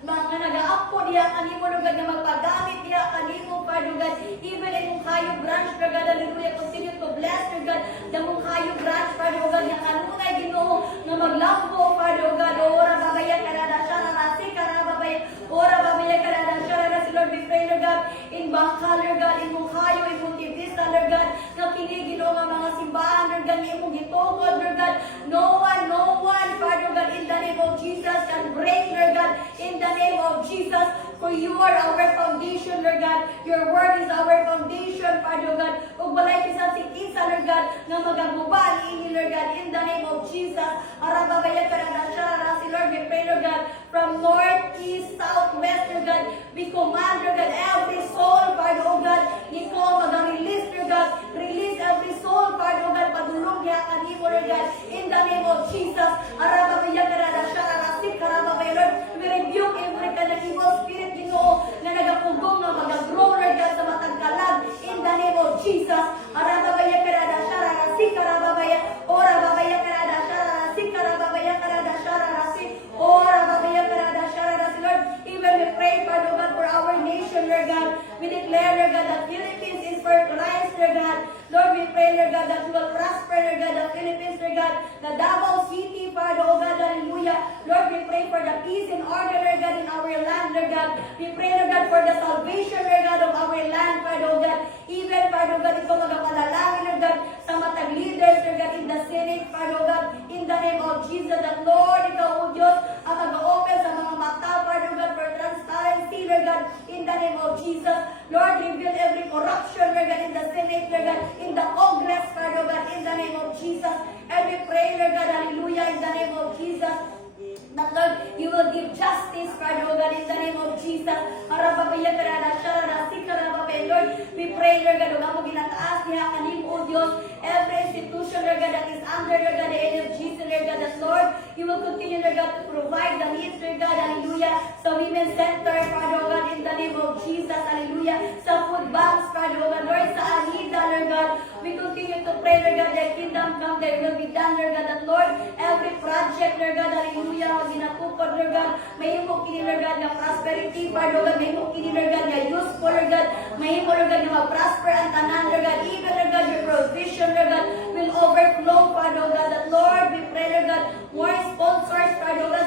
mga nag-aappo diya kanimo, Lord God, na magpagamit diya kanimo, Father God, even in Mungkayo branch, Lord God, hallelujah, continue to bless, Lord God, the Mungkayo branch, Father oh God, na kanunay, Ginoo, na maglambo, Father oh God, ora babaya karada sharara sikara babaya, ora babaya karada sharara si Lord, we pray, Lord God, in Bangka, Lord God, in Mungkayo, in Montivista, Lord God, na kinigilo nga mga simbahan, Lord God, na imong gitungod, Lord God, no one, Father God, in the name of Jesus, can break, Lord God, in the name of Jesus, for you are our foundation, Lord God. Your word is our foundation, Father God. Ug walay bisan si isa, Lord God, nga magaguban ini, Lord God, in the name of Jesus. Arababaya karada sharara si Lord, we pray, Lord God, from north, east, south, west, Lord God, we command, Lord God, every soul, Father, oh God, ikaw mag-release, Lord God, release every soul, Father, oh God, padulong niya kanimo, Lord God, in the name of Jesus. Arababaya karada sharara si karababaya, Lord, we rebuke every kind of evil spirit, Ginoo, na nagapugong nga mag-grow, Lord God, sa matagkalag, in the name of Jesus. Arababaya karada sharara si karababaya, ora babaya karada sharara si karababaya karada sharara si, ora babaya karada sharara si, Lord, even we pray, Father God, for our nation, Lord God, we declare, Lord God, that Philippines is for Christ, Lord God. Lord, we pray, Lord God, that you will prosper, Lord God, the Philippines, Lord God, the Davao City, Father, oh God, hallelujah. Lord, we pray for the peace and order, Lord God, in our land, Lord God. We pray, Lord God, for the salvation, Lord God, of our land, Father, oh God. Even, Father, oh God, ikaw magapanalangin, Lord God, sa matag leaders, Lord God, in the Senate, Father, oh God, in the name of Jesus, that Lord, ikaw, oh Diyos, ang mag-open sa mga mata, Father, oh God, for transparency, Lord God, in the name of Jesus. Lord, reveal every corruption, Lord God, in the Senate, Lord God, in the Congress, Father, oh God, in the name of Jesus. And we pray, Lord God, hallelujah, in the name of Jesus, that Lord, you will give justice, Father, oh God, in the name of Jesus. Arababaya karada sharara sikarababaya, Lord, we pray, Lord God, huwag mo ginataas niya kanim, O Diyos, every institution, Lord God, that is under, Lord God, the NFGC, Lord God, that Lord, you will continue, Lord God, to provide the needs, Lord God, hallelujah, sa Women's Center, Father, oh God, in the name of Jesus, hallelujah, sa food banks, Father, oh God, Lord, sa Anita, Lord God, we continue to pray, Lord God, that kingdom come, that will be done, Lord God, that Lord, every project, Lord God, hallelujah, ginakupod, Lord God, may mo kini, Lord God, na prosperity, Father, Lord God, may mo kini, Lord God, na useful, Lord God, may mo, Lord God, na mag-prosper ang tanan, Lord God, even, Lord God, your provision, Lord God, will overflow, Father, Lord God, that Lord, we pray, Lord God, more sponsors, Father, Lord God,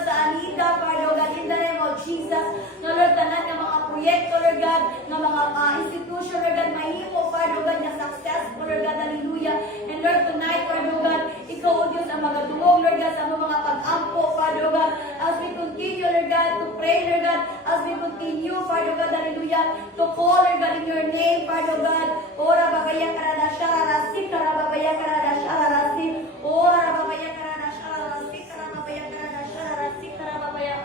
God, sa mga pag-ampo, Father God, as we continue, Lord God, to pray, Lord God, as we continue, Father God, hallelujah, to call, Lord God, in your name, Father God. Ora babaya karada shararasi, karababaya karada shararasi, ora babaya karada shararasi, karababaya karada shararasi, karababaya.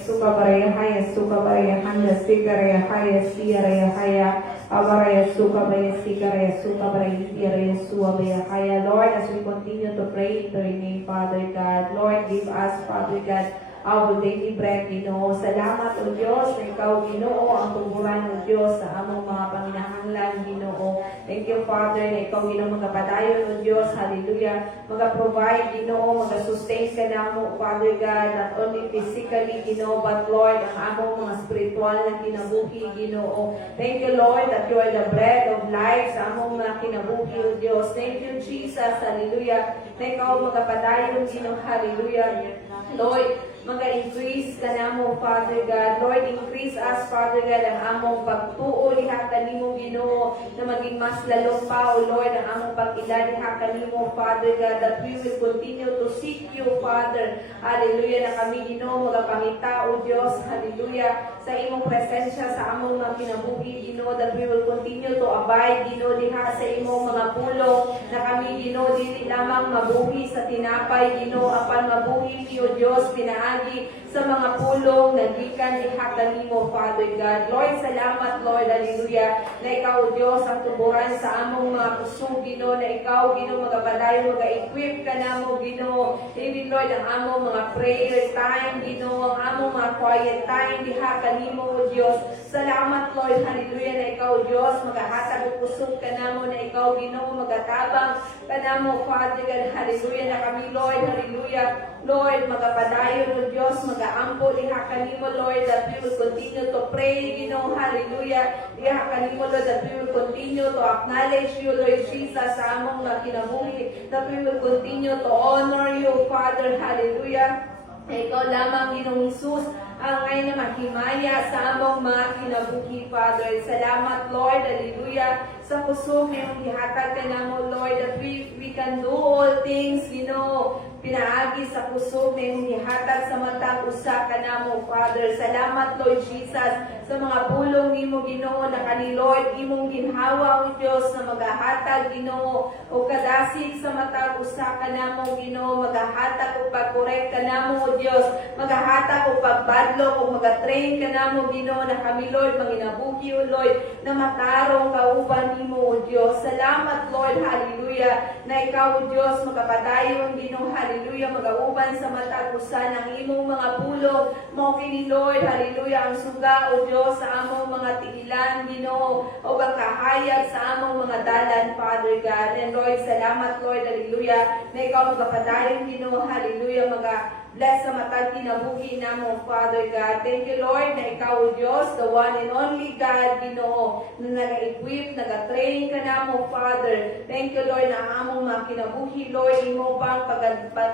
Suka baraya haya, suka baraya handa, sigaraya haya, siaraya haya, abaraya suka baraya, sigaraya suka baraya, siaraya suabaya haya. Lord, as we continue to pray into your name, Father God, Lord, give us, Father God, our daily bread, Ginoo. Salamat, O Diyos, na Ikaw, Ginoo, ang tuburan, O Diyos, sa among mga panginahanglan, Ginoo. Thank you, Father, na Ikaw, Ginoo, magapadayon, O Diyos, hallelujah, magaprovide, Ginoo, magasustain ka na mo, Father God, not only physically, Ginoo, but Lord, ang among mga spiritual na kinabuhi, Ginoo. Thank you, Lord, that you are the bread of life sa among mga kinabuhi, O Diyos. Thank you, Jesus, hallelujah, na Ikaw, magapadayon, Ginoo, hallelujah. Lord, mag-increase ka na mo, Father God. Lord, increase us, Father God, ang among pagtuo, liha kanimo, Ginoo, na maging mas lalong pa, O Lord, ang among pag-ila, liha kanimo, Father God, that we will continue to seek you, Father. Hallelujah, na kami, Ginoo, magapangita, O Diyos, hallelujah, sa imong presensya, sa among mga kinabuhi, Ginoo, that we will continue to abide, Ginoo, diha sa imong mga pulong, na kami, Ginoo, dili lamang mabuhi sa tinapay, Ginoo, apan mabuhi niyo, Diyos, pinaagi sa mga pulong na gikan diha kanimo, Father God. Lord, salamat, Lord, hallelujah, na Ikaw, Diyos, ang tubuhan sa among mga kusog, Ginoo, na Ikaw, Ginoo, magapadayon, mag-equip ka na mo, Ginoo, even, Lord, ang among mga prayer time, Ginoo, ang among mga quiet time, diha kanimo, O Diyos. Salamat, Lord, hallelujah, na Ikaw, Diyos, magahatag o kusog ka na mo, na Ikaw, Ginoo, magatabang ka na mo, Father God, hallelujah, na kami, Lord, hallelujah, Lord, magapadayon, O Diyos, mag-aampo, diha kanimo, Lord, that we will continue to pray, Ginoo, hallelujah, diha kanimo, Lord, that we will continue to acknowledge you, Lord Jesus, sa among mga kinabuhi, that we will continue to honor you, Father, hallelujah, na Ikaw lamang, Ginoong Jesus, ang ngay na mahimaya sa among mga kinabuhi, Father. Salamat, Lord, hallelujah, sa kusog na yung gihatag ka na mo, Lord, that we can do all things, Ginoo, pinaagi sa kusog na yung gihatag sa matag usa ka na mo, Father. Salamat, Lord Jesus, sa mga pulong nimo, Ginoo, na kani Lord imong ginhawa, O Diyos, na magahatag, Ginoo, o kadasig sa matag usa ka na mo, Ginoo, magahatag o pagkorek ka na mo, O Diyos, magahatag o pagbadlok o magatrain ka na mo, Ginoo, na kami, Lord, manginabuhi, O Lord, na matarong kauban nimo, O Diyos. Salamat, Lord, hallelujah, na Ikaw, O Diyos, magapadayon, Ginoo, hallelujah, magauban sa matag usa ng imong mga pulong, mo kini, Lord, hallelujah, ang suga, O Diyos, sa among mga tigilan, Ginoo, o ang kahayag sa among mga dalan, Father God. And Lord, salamat, Lord, hallelujah, na Ikaw magapadayon, Ginoo, hallelujah, bless sa matag kinabuhi na mo, Father God. Thank you, Lord, na Ikaw, O Diyos, the one and only God, Ginoo, na nag-equip, nag-train ka na mo, Father. Thank you, Lord, na ang among mga kinabuhi, Lord, imo pang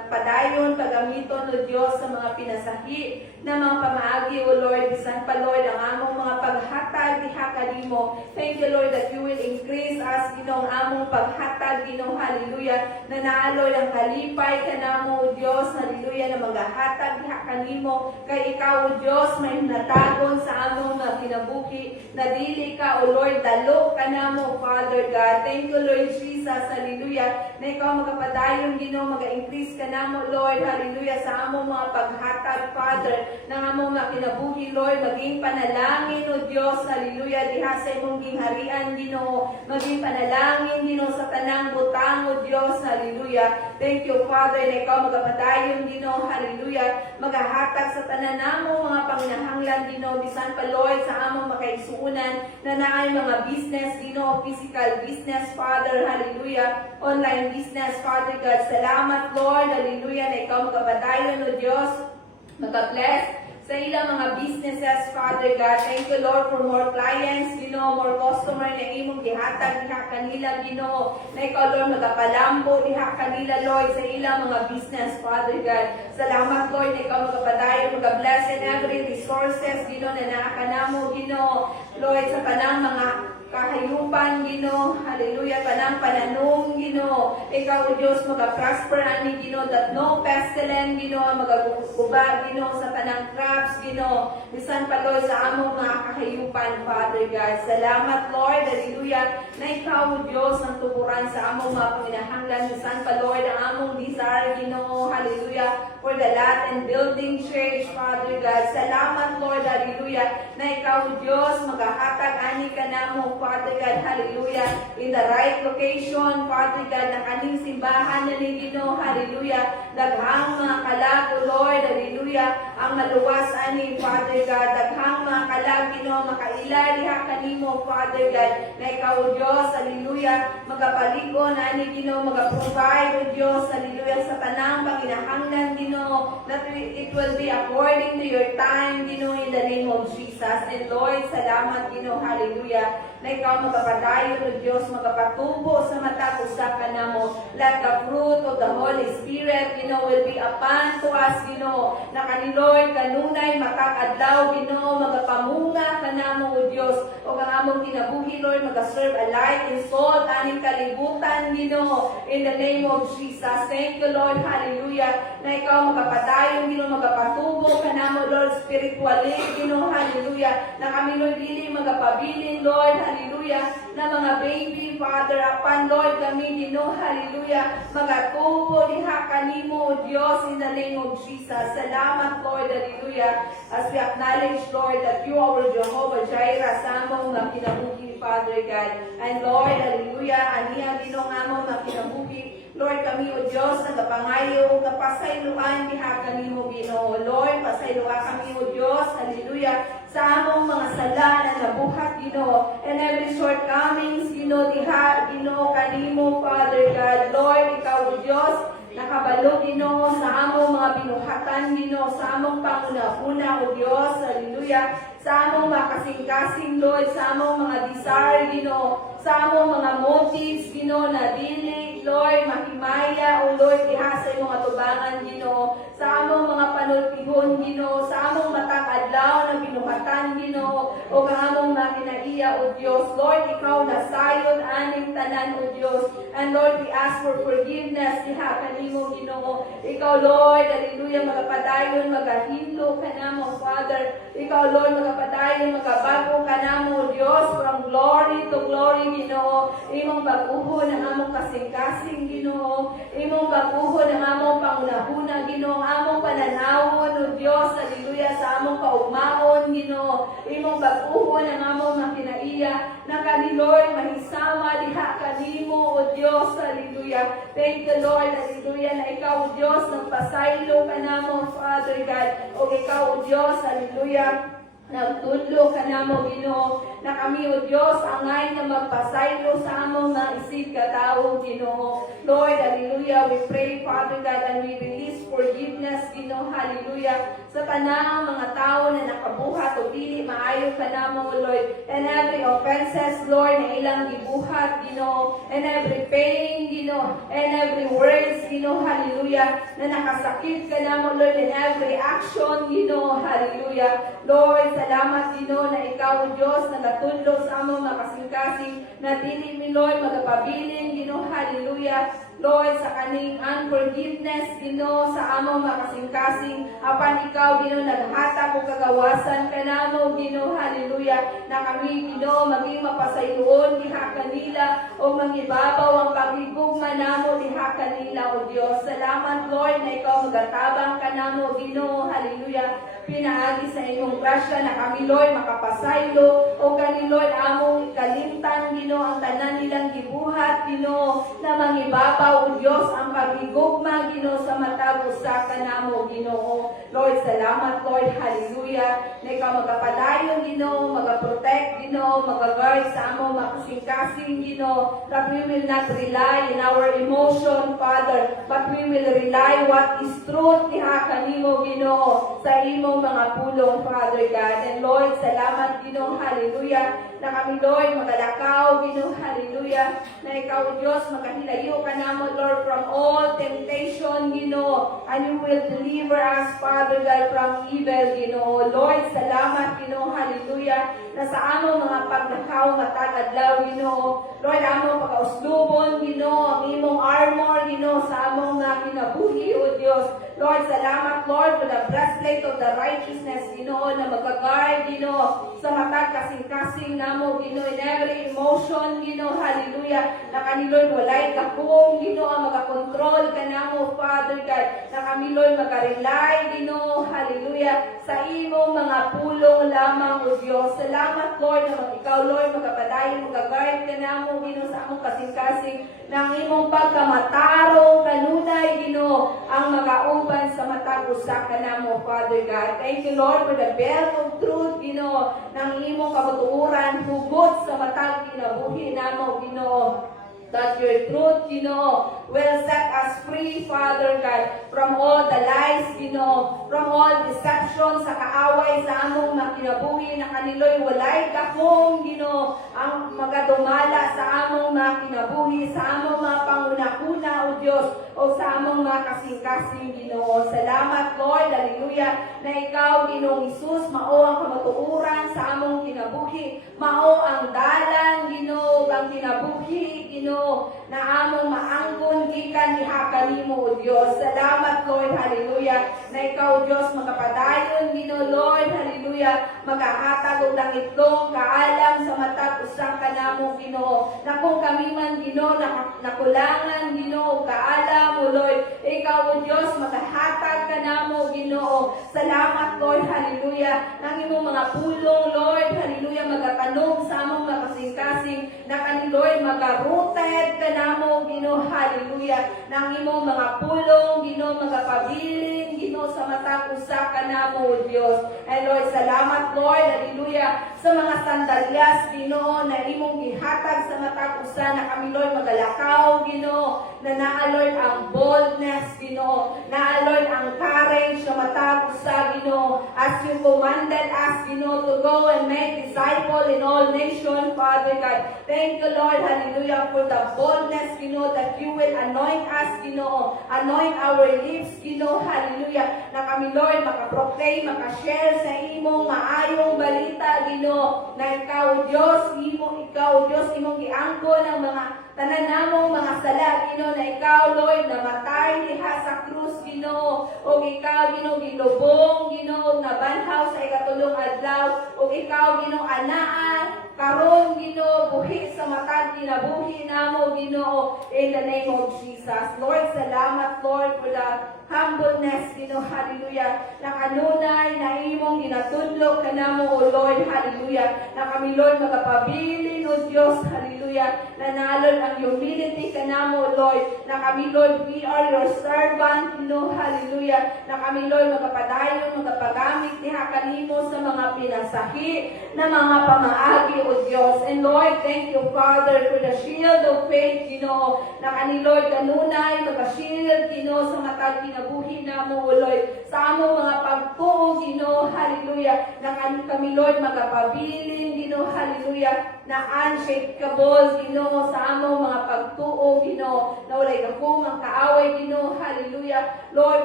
padayon, pagamiton, O Diyos, sa mga pinasahi na mga pamaagi, O Lord, bisan pa, Lord, ang among mga paghatag, diha kanimo. Thank you, Lord, that you will increase us, Ginoo, ang among paghatag, Ginoo, hallelujah, na naaloy ang kalipay ka na mo, O Diyos, hallelujah, na magahatag diha kanimo, kay Ikaw, O Diyos, may natagon sa among mga kinabuhi, na dili ka, O Lord, dalo ka na mo, Father God. Thank you, Lord Jesus, hallelujah, na Ikaw magapadayon, Ginoo, mag-increase ka na mo, Lord, hallelujah, sa among mga paghatag, Father, ng among mga kinabuhi, Lord, maging panalangin, O Diyos, hallelujah, diha sa imong gingharian, Ginoo, maging panalangin, Ginoo, sa tanang butang, O Diyos, hallelujah. Thank you, Father, na Ikaw magapadayon, Ginoo, hallelujah, magahatag sa tanan namo mga panginahanglan, Ginoo, bisan pa, Lord, sa among makaigsuunan na naay mga business, Ginoo, physical business, Father, hallelujah, online business, Father God. Salamat, Lord, hallelujah, na Ikaw magapadayon, O Diyos, mag-bless sa ilang mga businesses, Father God. Thank you, Lord, for more clients, Ginoo, more customer na imong gihatag diha kanila, Ginoo, na Ikaw, Lord, magapalambo diha kanila, Lord, sa ilang mga business, Father God. Salamat, Lord, na Ikaw magapadayon, mag-bless in every resources, Ginoo, na naakanamo, Ginoo, Lord, sa kanang mga kahayupan, Ginoo, hallelujah, kanang pananong, Ginoo, ikaw, O Diyos, mag-prosper ani, Ginoo, that no pestilence, Ginoo, mag-guba, Ginoo, sa tanang crops, Ginoo, bisan pa, Lord, sa among mga kahayupan, Father God. Salamat, Lord, hallelujah, na ikaw, O Diyos, ang tuburan sa among mga panginahanglan, bisan pa, Lord, ang among desire, Ginoo, hallelujah, for the Latin Building Church, Father God. Salamat, Lord, hallelujah, na ikaw, O Diyos, maghahatag ani ka namo, Father God, hallelujah, in the right location, Father God, na kaning simbahan na ni Ginoo, hallelujah, daghang mga kalag, O Lord, hallelujah, ang maluwas ani, Father God, daghang mga kalag, Ginoo, makaila diha kanimo, Father God, na ikaw, O Diyos, hallelujah, magapaligon ani, Ginoo, magaprovide, O Diyos, hallelujah, sa tanang panginahanglan, Ginoo, that it will be according to your time, Ginoo, in the name of Jesus. And Lord, salamat, Ginoo, hallelujah, na ikaw magapadayon, O Diyos, magapatubo sa mata usa ka namo. Let the fruit of the Holy Spirit, Ginoo, will be upon to us, Ginoo, na kaniloy kanunay makakadlaw, Ginoo, magapamunga ka namo, O Diyos, o kang among kinabuhi, Lord, magaserve a light and salt aning kalibutan, Ginoo, in the name of Jesus. Thank you, Lord, hallelujah, na ikaw magapadayon, Ginoo, magapatubo ka namo, Lord, spiritually, Ginoo, hallelujah, na kami, Lord, dili magapabilin, Lord, hallelujah, na mga baby, Father, upon, Lord, kami, Ginoo, hallelujah, magatubo diha kanimo, O Diyos, in the name of Jesus. Salamat, Lord, hallelujah, as we acknowledge, Lord, that you are Jehovah Jireh, sa among nga kinabuhi, Father God. And Lord, hallelujah, aniya Ginoo nga among nga kinabuhi, Lord, kami, O Diyos, nagapangayo, kapasayloan diha kanimo, Ginoo. Lord, pasayloa kami, O Diyos, hallelujah, sa among mga sala na nabuhat, Ginoo, and every shortcomings, Ginoo, diha, Ginoo, kanimo, Father God. Lord, ikaw, O Diyos, nakabalo, Ginoo, sa among mga binuhatan, Ginoo, sa among panguna-una, O Diyos, hallelujah, sa among mga kasing-kasing, Lord, sa among mga desire, Ginoo, sa among mga motives, Ginoo, na dili, Lord, mahimaya, O Lord, diha sa imong atubangan, Ginoo, sa among mga panultihon, Ginoo, sa among matang adlaw na binuhatan, Ginoo, o kang among mga kinaiya, O Diyos. Lord, ikaw nasayod aning tanan, O Diyos. And Lord, we ask for forgiveness diha kanimo, Ginoo. Ikaw, Lord, hallelujah, magapadayon, magahinlo ka namo, Father. Ikaw, Lord, magapadayon, magabago ka namo, O Diyos, from glory to glory, Ginoo. Imong baguhon ang among kasing-kasing, Ginoo. Imong baguhon ang among pangunahuna, Ginoo. Among pananawon, O Diyos, hallelujah, sa among kaugmaon, Ginoo. Imong baguhon ang among makinaiya na kaniloy mahisama diha kanimo, O Diyos, hallelujah. Thank you, Lord, hallelujah, na ikaw, O Diyos, nagpasaylo ka namo, Father God. O ikaw, O Diyos, hallelujah, nagtudlo ka namo, Ginoo, na kami, O Diyos, angay na magpasaylo sa among mga isip katao, Ginoo. Lord, hallelujah, we pray, Father God, and we release forgiveness, Ginoo, hallelujah, sa tanang mga tao na nakabuhat o dili maayo ka namo, Lord, and every offenses, Lord, na ilang gibuhat, Ginoo, and every pain, Ginoo, and every words, Ginoo, hallelujah, na nakasakit ka namo, Lord, in every action, Ginoo, hallelujah. Lord, salamat, Ginoo, na ikaw, O Diyos, nagatudlo sa among mga kasing-kasing na dili mi, Lord, magapabilin, Ginoo, hallelujah. Lord, sa kaning unforgiveness, Ginoo, sa among mga kasing-kasing, apan ikaw, Ginoo, naghatag o kagawasan ka namo, Ginoo, hallelujah, na kami, Ginoo, maging mapasayloon diha kanila o mangibabaw ang paghigugma namo diha kanila, O Diyos. Salamat, Lord, na ikaw magatabang ka namo, Ginoo, hallelujah. Pinaagi sa imong grasya na kami, Lord, makapasaylo o kani, Lord, among kalimtan, Ginoo, ang tanan nilang gibuhat, Ginoo, na mangibabaw, O Diyos, ang paghigugma, Ginoo, sa matag usa ka namo, Ginoo. Lord, salamat, Lord, hallelujah, na ikaw magapadayon, Ginoo, magaprotect, Ginoo, magaguard sa among makasing-kasing, Ginoo, that we will not rely in our emotion, Father, but we will rely what is truth diha kanimo, Ginoo, sa imong mga pulong, Father God. And Lord, salamat, Ginoo, hallelujah, na kami, Lord, magalakaw, Ginoo, hallelujah, na ikaw, Diyos, makahilayo ka namo, namo, Lord, from all temptation, Ginoo, and you will deliver us, Father God, from evil, Ginoo. Lord, salamat, Ginoo, hallelujah, na sa among mga paglakaw matag adlaw, Ginoo. Lord, among pagkauslubon, Ginoo, ang imong armor, Ginoo, sa among mga kinabuhi, O Dios. Lord, salamat, Lord, for the breastplate of the righteousness, Ginoo, na magagard, Ginoo, sa matag kasing-kasing namo, Ginoo, in every emotion, Ginoo, hallelujah, na kani Lord, walay kakong, Ginoo, ang magakontrol ka namo, Father God, na kami, Lord, magarely, Ginoo, hallelujah, sa imong mga pulong lamang, O Diyos. Salamat, Lord, na ikaw, Lord, magapadayon, magagard ka namo, Ginoo, sa among kasing-kasing, ng imong pagkamatarong kanunay, Ginoo, ang magauban sa matag usa ka namo, Father God. Thank you, Lord, for the belt of truth, Ginoo, ng imong kabuturan, hugot sa matag kinabuhi namo, Ginoo. That your truth, Ginoo, will set us free, Father God, from all the lies, Ginoo, from all deception sa kaaway sa among makinabuhi na kaniloy walay dakong, Ginoo, ang magadumala sa among makinabuhi, sa among mga panguna-una, O Diyos, o sa among mga kasing-kasing, Ginoo. Salamat, Lord, hallelujah, na ikaw, Ginoong Isus, mao ang kamatuuran sa among kinabuhi, mao ang dalan, Ginoo, ang kinabuhi, Ginoo, na among maangkon gikan diha kanimo, O Dios. Salamat, Lord, hallelujah, na ikaw, Dios, magapadayon, Ginoo, Lord, hallelujah, magahatag og dangitlong kaalam sa matag usa ka namo, Ginoo, na kung kami man, Ginoo, nakulangan, Ginoo, kaalam, O Lord, ikaw, O Dios, magahatag ka namo, Ginoo. Salamat, Lord, hallelujah, nang imong mga pulong, Lord, hallelujah, magatanog sa among mga kasing-kasing, na kani Lord, magarute ka namo, Ginoo, hallelujah, ng imong mga pulong, Ginoo, magapabilin, Ginoo, sa matag usa ka namo, O Dios. And Lord, salamat, Lord, hallelujah, sa mga sandalyas, Ginoo, na imong gihatag sa matag usa, na kami, Lord, magalakaw, Ginoo, na naa, Lord, ang boldness, Ginoo, naa, Lord, ang courage sa matag usa, Ginoo, as you commanded us, Ginoo, to go and make disciple in all nations, Father God. Thank you, Lord, hallelujah, for the boldness, Ginoo, that you will anoint us, Ginoo, anoint our lips, Ginoo, hallelujah, na kami, Lord, makaproclaim, makashare sa imong maayong balita, Ginoo, na ikaw, Diyos, ikaw, Diyos, imong giangkon ang mga tanan namong mga sala, Ginoo, na ikaw, Lord, namatay diha sa krus, Ginoo, o ikaw, Ginoo, gilubong, Ginoo, nabanhaw sa ikatulong adlaw, o ikaw, Ginoo, anaa, karon, Ginoo, buhi sa matag kinabuhi namo, Ginoo, in the name of Jesus. Lord, salamat, Lord, for the humbleness, Ginoo, hallelujah, na kanunay na imong ginatudlo ka namo, O Lord, hallelujah, na kami, Lord, magapabilin, O Diyos, hallelujah, na nalon ang humility ka namo, Lord, na kami, Lord, we are your servant, Ginoo, hallelujah, na kami, Lord, magapadayon, magapagamit diha kanimo sa mga pinasahi na mga pamaagi, O Diyos. And Lord, thank you, Father, for the shield of faith, Ginoo, na kani, Lord, kanunay, mag-shield, Ginoo, sa matag kinabuhi namo, O Lord, sa among mga pagtuo, Ginoo, hallelujah, na kami, Lord, magapabilin, Ginoo, hallelujah, na unshakable, Ginoo, sa among mga pagtuo, Ginoo, na walay gakong ang kaaway, Ginoo, hallelujah, Lord,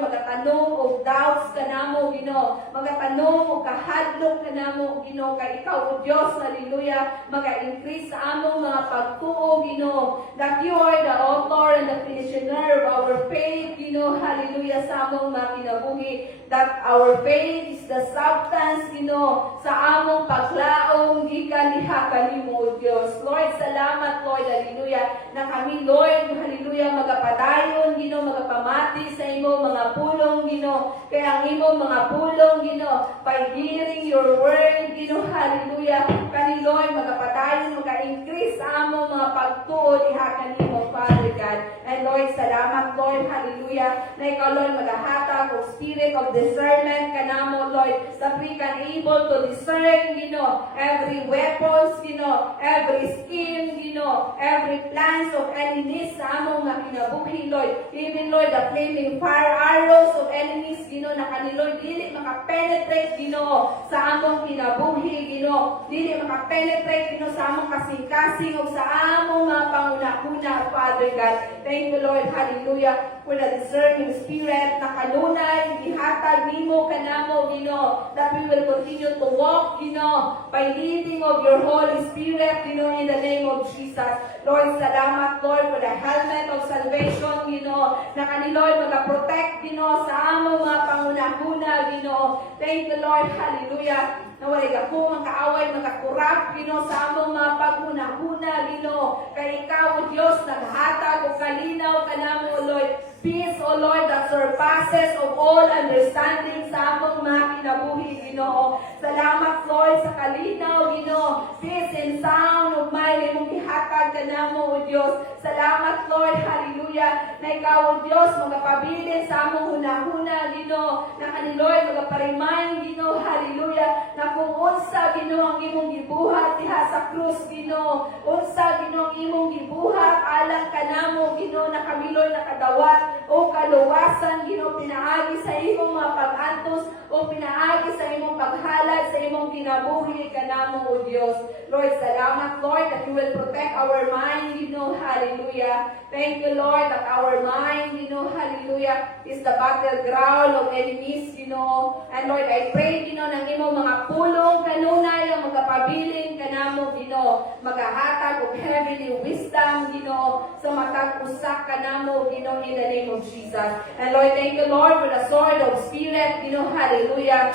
magatanong og doubts ka namo, Ginoo, magatanong og kahadlok ka namo, Ginoo, kay ikaw, O Diyos, hallelujah, maga-increase sa among mga pagtuo, Ginoo, that you are the author and the finisher of our faith, Ginoo, hallelujah, sa among mga kinabuhi, that our faith is the substance, Ginoo, sa among paglaom gikan diha kanimo, O Dios. Lord, salamat, Lord, hallelujah, na kami, Lord, hallelujah, magapadayon, Ginoo, magapamati sa imo mga pulong, Ginoo, kaya ang imo mga pulong, Ginoo, by hearing your word, Ginoo, hallelujah, kani, Lord, magapadayon, maga-increase sa among mga pagtuo diha kanimo, Father God. And Lord, salamat, Lord, hallelujah, na ikaw, Lord, magahatag o spirit of discernment kanamo, Lord, that we can able to discern, Ginoo, every weapons, Ginoo, every scheme, Ginoo, every plans of enemies sa among mga kinabuhi, Lord, even, Lord, the flaming fire arrows of enemies, Ginoo, na kaniloy dili makapenetrate, Ginoo, sa among kinabuhi, Ginoo. Dili makapenetrate, Ginoo, sa among kasing-kasing o sa among mga panguna-una, Father God. Thank you, Lord. Hallelujah. For the discerning spirit na kanunay, ihatag nimo kanamo, Ginoo, that we will continue to walk, Ginoo, by leading of your Holy Spirit, Ginoo, in the name of Jesus. Lord, salamat, Lord, for the helmet of salvation, Ginoo, na kaniloy mag-protect, Ginoo, sa among mga panguna-una, Ginoo. Thank you, Lord. Hallelujah. Na walay ako makaaway, makakurap, Ginoo, sa among mga paguna-una, Ginoo. Kay ikaw, O Diyos, naghatag o kalinaw kanamo, O Lord. Peace, O Lord, that surpasses of all understanding sa among mga kinabuhi, Ginoo. Salamat, Lord, sa kalinaw, Ginoo. Peace and sound of mind, imong ihatag kanamo, O Diyos. Salamat, Lord, hallelujah, na ikaw, O Diyos, magapabilin sa among hunahuna, Ginoo, na kaniloy, magaparimind, Ginoo, hallelujah, na kung unsa, Ginoo, ang imong gibuhat diha sa krus, Ginoo, unsa, Ginoo, ang imong gibuhat alang kanamo, Ginoo, na kamiloy nakadawat o kaluwasan, Ginoo, pinaagi sa imong mga pag-antos o pinaagi sa imong paghalad sa imong kinabuhi kanamo, O Diyos. Lord, salamat, Lord, that you will protect our mind, Ginoo, hallelujah. Thank you, Lord, that our mind, Ginoo, hallelujah, is the battleground of enemies, Ginoo. And Lord, I pray, Ginoo, ng imong mga pulong kanunay ang magapabilin kanamo, Ginoo, magahatag og heavenly wisdom, Ginoo, sa matag usak kanamo, Ginoo, in the name of Jesus. And Lord, thank you, Lord, for the sword of spirit, Ginoo, hallelujah,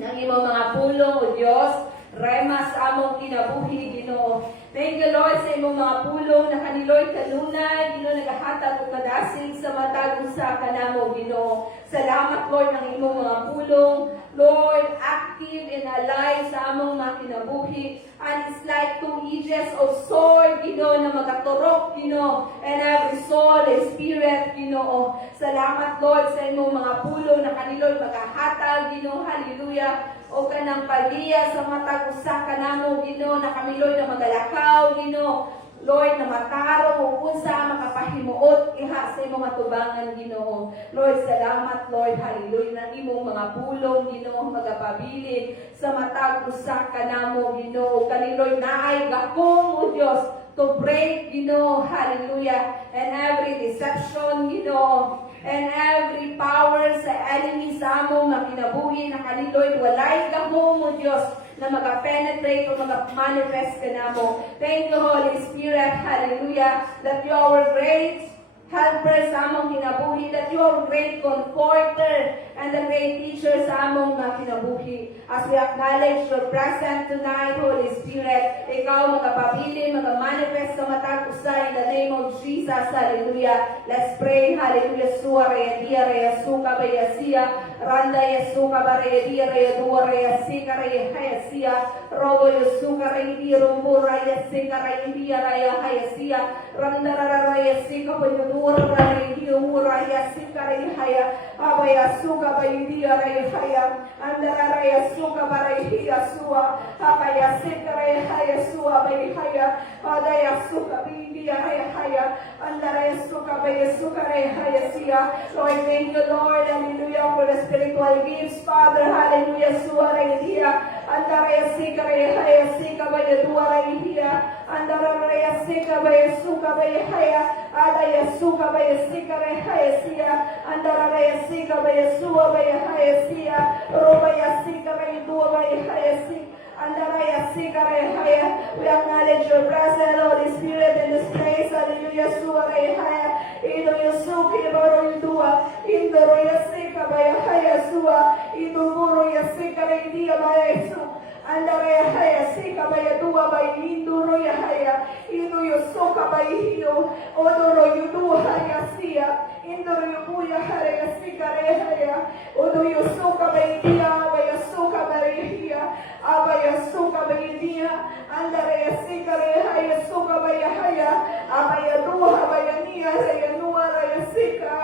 ng imong mga pulong, O Diyos, rema sa among kinabuhi, Ginoo. Thank you, Lord, sa imong mga pulong na kaniloy kanunay, Ginoo, nagahatag og kadasig sa matag usa kanamo, Ginoo. Salamat, Lord, ng imong mga pulong, Lord, active and alive sa among mga kinabuhi. And it's like two edges of sword, Ginoo, na magaturok, Ginoo, and every soul and spirit, Ginoo. Salamat, Lord, sa imong mga pulong na kaniloy magahatag, Ginoo, hallelujah, o kanang pagiya sa matag usa kanamo, Ginoo, na kamiloy na magalakaw, Ginoo, Lord, na matarong o unsa makapahimuot iha sa imong atubangan, Ginoo. Lord, salamat, Lord, hallelujah, ng imong mga pulong, Ginoo, magapabilin sa matag usa kanamo, Ginoo. Kaniloy naay gakong, O Dios, to break, Ginoo, hallelujah, and every deception, Ginoo, and every power sa enemy sa among makinabuhi na kaniloy walay gahom, O Dios, na mag-penetrate o mag-manifest ka namo. Thank you, Holy Spirit, hallelujah, that you are our great helper sa among kinabuhi, that you are great comforter and the great teacher sa among mga kinabuhi. As we acknowledge your presence tonight, Holy Spirit, ikaw magapabili, mag-manifest sa matag usa in the name of Jesus, hallelujah. Let's pray, hallelujah. Suwa reya diya reya suka baya siya, randa ya suka bareya diya reya duwa reya sika reya haya siya, robo ya suka reya diya rumbu reya sika reya diya reya haya siya, randa reya sika baya duwa reya diya umura ya sika reya haya, abaya suka baya diya reya haya, andara reya suka baya diya suwa, abaya sika reya haya suwa baya haya, adaya suka baya diya reya haya, andara ya suka baya suka reya haya siya. Lord, thank you, Lord, hallelujah, for the spiritual gifts, Father, hallelujah, suwa reya diya, andara ya sika reya haya sika baya duwa reya diya, andara reya sika baya suka baya haya, adaya suka baya sika reya haya siya, andara reya sika baya suwa baya haya siya, roba ya sika reya duwa baya haya siya, andara ya sika reya haya. We acknowledge your presence, Holy Spirit, in this place, hallelujah, suwa reya haya, ino yusuki baro yudua, indoro ya sika baya haya suwa, inumuro ya sika reya diya baya su, andara ya haya sika baya duwa baya indoro ya haya, ino yusuka baya hiyo, odoro yudua haya siya, indoro yubuya haya sika reya haya, odo yusuka baya diya, baya suka baya hiya, abaya suka baya diya, andara ya sika reya haya suka baya haya, abaya duha baya niya reya nuwa reya sika,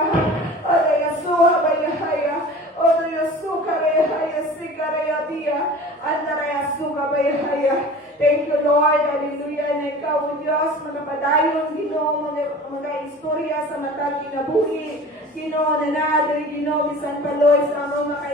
adaya suha baya haya, odo yusuka reya haya sika reya diya, andara ya suka baya haya. Thank you, Lord, hallelujah, na ikaw, O Diyos, magpadayon, Ginoo, mga istorya sa matag kinabuhi, Ginoo, na naday, Ginoo, bisan paloy sa among mga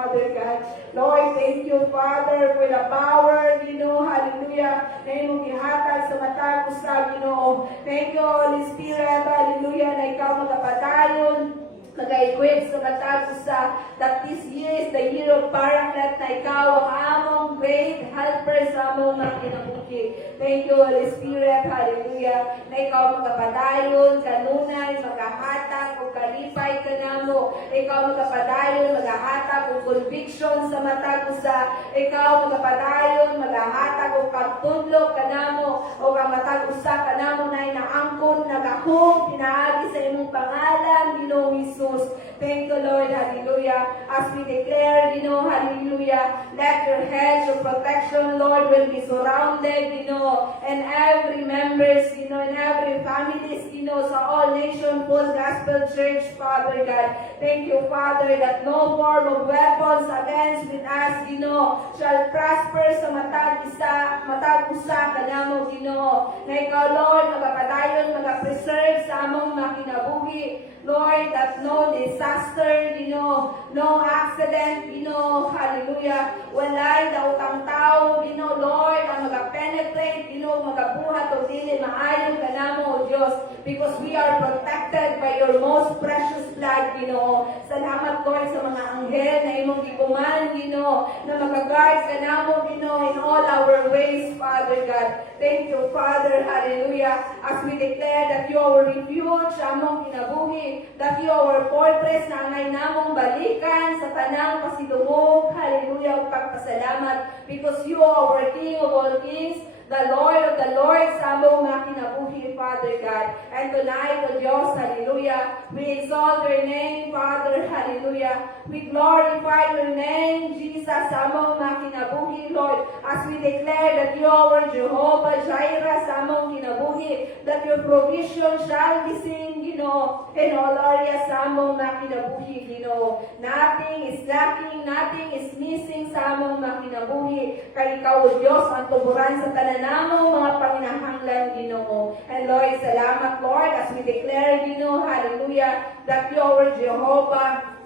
Father God. Lord, thank you, Father, for the power, hallelujah, na imong gihatag sa matag usa, Ginoo. Thank you, Holy Spirit, hallelujah, na ikaw magapadayon, mag-equip sa matag usa, that this year is the year of Paraclet, na ikaw ang among great helper sa among mga kinabuhi. Thank you, Holy Spirit, hallelujah, na ikaw magapadayon, kanunay, magahatag, o kalipay ka namo. Ikaw magapadayon, magahatag, o conviction sa matag usa. Ikaw magapadayon, magahatag, o pagtudlog ka namo, o kamatag usa ka namo na inaangkon, nagahong, pinaagi sa imong pangalan, Ginoong Hesus. Thank you, Lord, hallelujah. As we declare, hallelujah, let your hedge of protection, Lord, will be surrounded, and every members, and every families, sa All Nation Full Gospel Church, Father God. Thank you, Father, that no form of weapons against with us, shall prosper sa matag usa kanamo, na ikaw, Lord, magapadayon, magapreserve sa among mga kinabuhi, Lord, that no disaster, no accident, hallelujah, walay daotang tao, Lord, ang magapenetrate, magabuhat o dili maayo kanamo, O Diyos, because we are protected by your most precious blood, Salamat, Lord, sa mga anghel na imong gikuman, na magaguard kanamo, in all our ways, Father God. Thank you, Father, hallelujah, as we declare that you are our refuge among kinabuhi, that you are our fortress na angay namong balikan sa tanang pasidungog, hallelujah, pagpasalamat, because you are our King of all kings, the Lord of the Lords, sa among mga kinabuhi, Father God. And tonight, O Diyos, hallelujah, we exalt your name, Father, hallelujah. We glorify your name, Jesus, sa among mga kinabuhi, Lord, as we declare that you are Jehovah Jireh sa among kinabuhi, that your provision shall be seen, in all areas sa among mga kinabuhi, Nothing is lacking, nothing is missing sa among mga kinabuhi. Kay ikaw, O Diyos, ang tuburan sa tanan namong mga panginahanglan, Ginoo. And Lord, salamat, Lord, as we declare, hallelujah, that you are Jehovah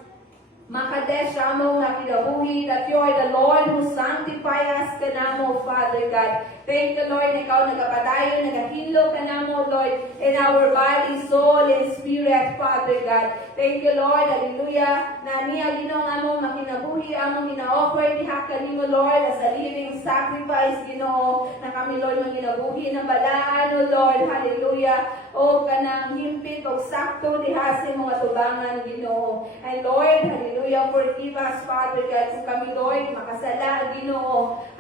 Makadesh among na kinabuhi, that you are the Lord who sanctify us kanamo, Father God. Thank you, Lord, na ikaw nagapadayon, nagahinlo kanamo, Lord, in our body, soul, and spirit, Father God. Thank you, Lord, hallelujah, na niya ginong among makinabuhi, among ina-offer ni Hakalimo, Lord, as a living sacrifice, na kami, Lord, maginabuhi na balaan, O Lord, hallelujah, o kanang himpit o sakto diha sa mga tubangan, And Lord, hallelujah, forgive us, Father God, sa kami, Lord, makasala,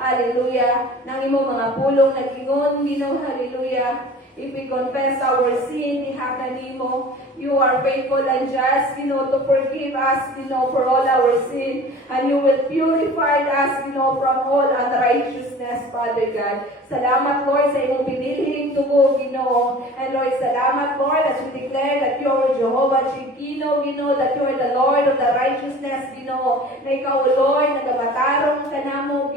hallelujah, nang imo mga pulong nagingon, hallelujah. If we confess our sin, diha kanimo, you are faithful and just, to forgive us, for all our sin, and you will purify us, from all unrighteousness, Father God. Salamat, Lord, sa imong pinilihing tubo, And Lord, salamat, Lord, as we declare that you are Jehovah Shekino, that you are the Lord of the righteousness, Na ikaw, Lord, nagabatarong kanamo,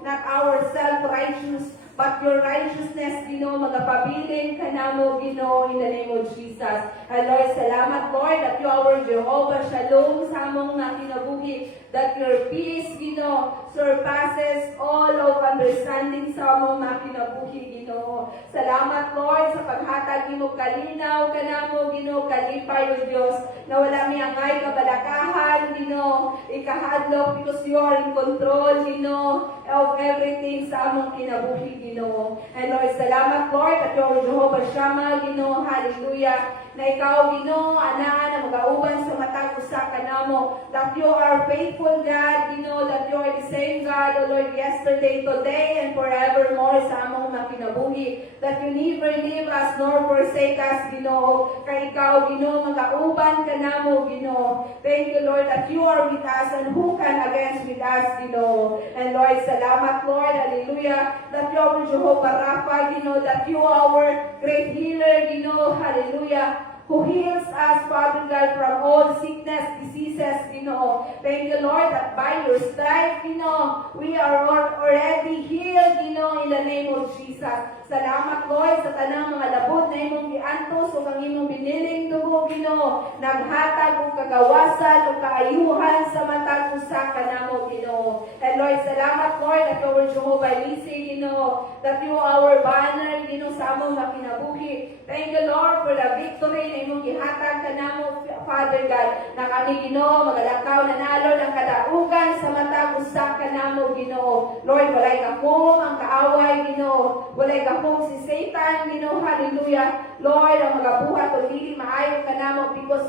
not our self-righteous, but your righteousness, magapabiling kanamo, in the name of Jesus. And Lord, salamat, Lord, that you are Jehovah Shalom sa among mga kinabuhi, that your peace, surpasses all of understanding sa among mga kinabuhi, Salamat, Lord, sa paghatag mo kalinaw kanamo, kalipay, O Diyos, na wala mi angay kabalakahan, ikahadlok, because you are in control, of everything sa among kinabuhi, And Lord, salamat, Lord, at you are Jehovah Shammah, hallelujah, na ikaw, anaan na mag-auban sa matag usa kanamo, that you are faithful God, that you are the same God, O Lord, yesterday, today, and forevermore sa among mga kinabuhi, that you never leave us nor forsake us, kay ikaw, mag-auban kanamo, Thank you, Lord, that you are with us, and who can against with us, And Lord, salamat, Lord, hallelujah, that you are Jehovah Rapha, that you are our great healer, hallelujah, who heals us, Father God, from all sickness, diseases, Thank you, Lord, that by your stripes, we are already healed, in the name of Jesus. Salamat, Lord, sa tanang mga labot na imong giantos o kang imong biniling dugo, Ginoo. Naghatag og kagawasan o kaayuhan sa matag usa kanamo, Ginoo. And Lord, salamat, Lord, that you are Jehovah Nissi, Ginoo. That you are our banner, Ginoo, sa among makinabuhi. Thank you, Lord, for the victory na imong gihatag kanamo, Father God. Na kami, Ginoo, magalakaw nanalo ng kadaugan sa matag usa kanamo, Ginoo. Lord, walay gahom ang kaaway, Ginoo. Walay gahom si Satan, Ginoo. Hallelujah. Lord, ang magabuhat o dili maayo kanamo because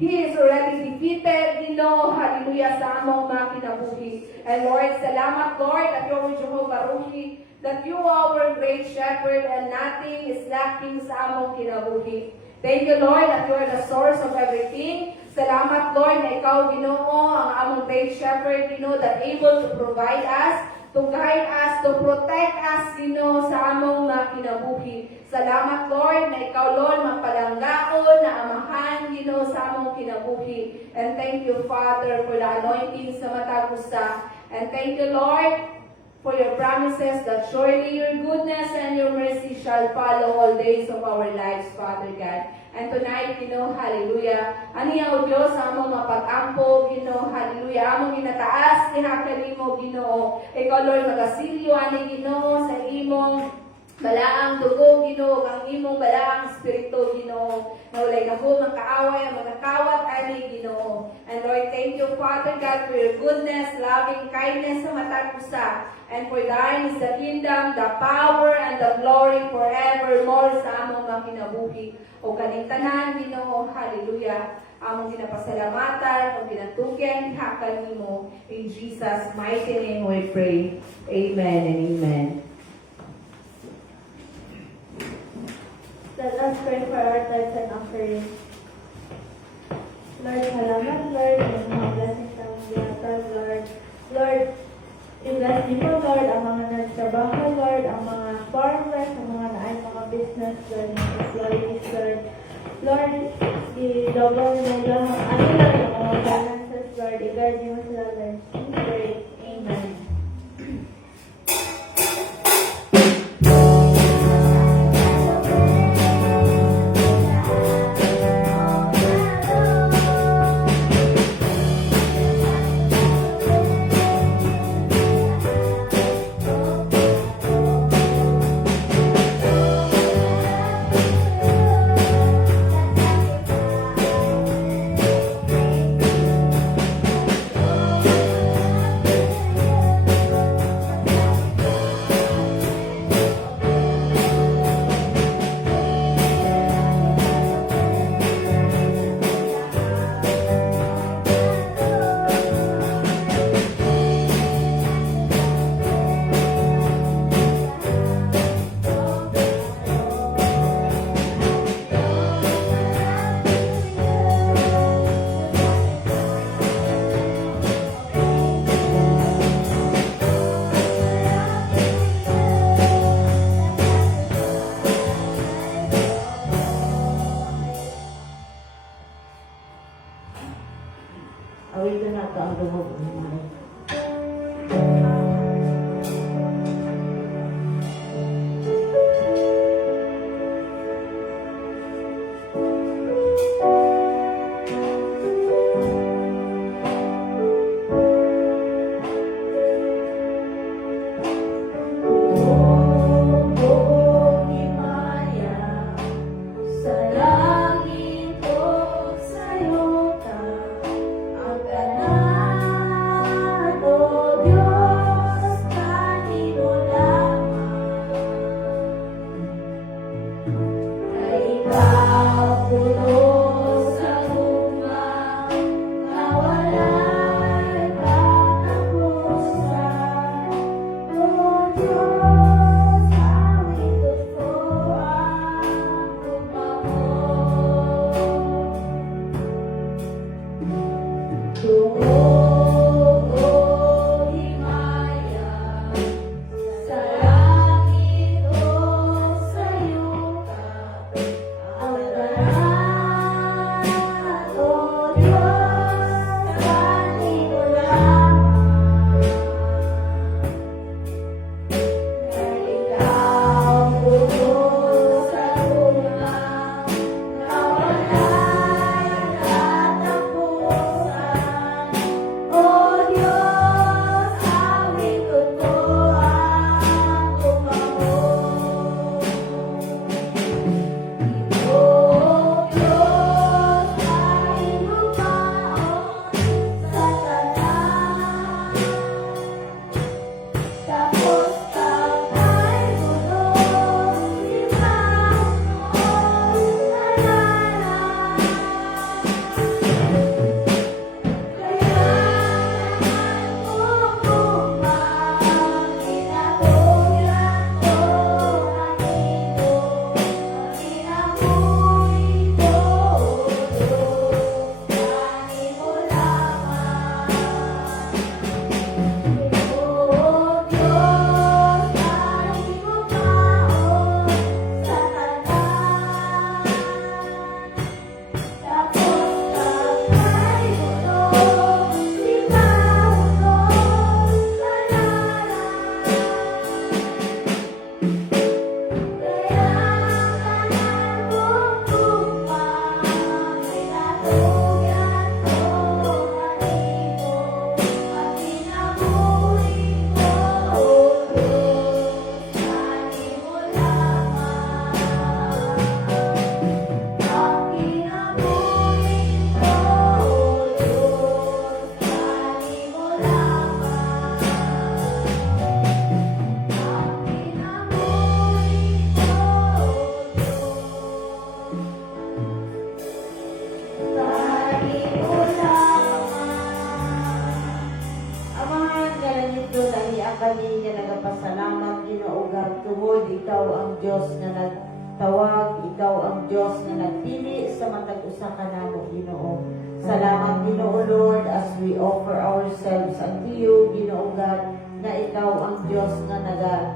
He is already defeated, Ginoo. Hallelujah, sa among mga kinabuhi. And Lord, salamat, Lord, that you are Jehovah Ruhi, that you are our great shepherd and nothing is lacking sa among kinabuhi. Thank you, Lord, that you are the source of everything. Salamat, Lord, na ikaw, Ginoo, ang among great shepherd, Ginoo, that able to provide us, to guide us, to protect us, Ginoo, sa among mga kinabuhi. Salamat, Lord, na ikaw, Lord, magpalanggaon, na amahan, Ginoo, sa among kinabuhi. And thank you, Father, for the anointing sa matag usa. And thank you, Lord, for your promises that surely your goodness and your mercy shall follow all days of our lives, Father God. And tonight, Ginoo, hallelujah. Aniya o Diyos, among mapag-ampo, Ginoo, hallelujah. Among inataas, ihakali mo, Ginoo. Ikaw, Lord, magasilyo, ani, Ginoo, sa imong balaang dugo, Ginoo, ang imong balaang espiritu, Ginoo. Naulay na po, ang kaaway, ang magkakawat, ani, Ginoo. And Lord, thank you, Father God, for your goodness, loving kindness sa matag usa. And for thine is the kingdom, the power, and the glory forevermore sa among mga kinabuhi. O kanintanan, Ginoo, hallelujah. Among ginapasalamatan, o ginatukin, hakan nimo. In Jesus' mighty name we pray. Amen and amen. Let us pray for our tithes and offerings. Lord, salamat, Lord, yung mga blessings na mong ginatag, Lord. Lord, i-bless niyo, Lord, ang mga nagtrabaho, Lord, ang mga farmers, ang mga naay mga business, Lord, mga employees, Lord. Lord, i-double nila, ano lang yung mga finances, Lord, i-guide niyo sila, Lord. We pray. Amen. Awit na nato ang lumog ng Ikaw, kami nga nagapasalamat Ginoo God tungod ikaw ang Dios nga nagtawag, ikaw ang Dios nga nagpili sa matag usa ka namo Ginoo. Salamat Ginoo Lord as we offer ourselves unto you Ginoo God na ikaw ang Dios nga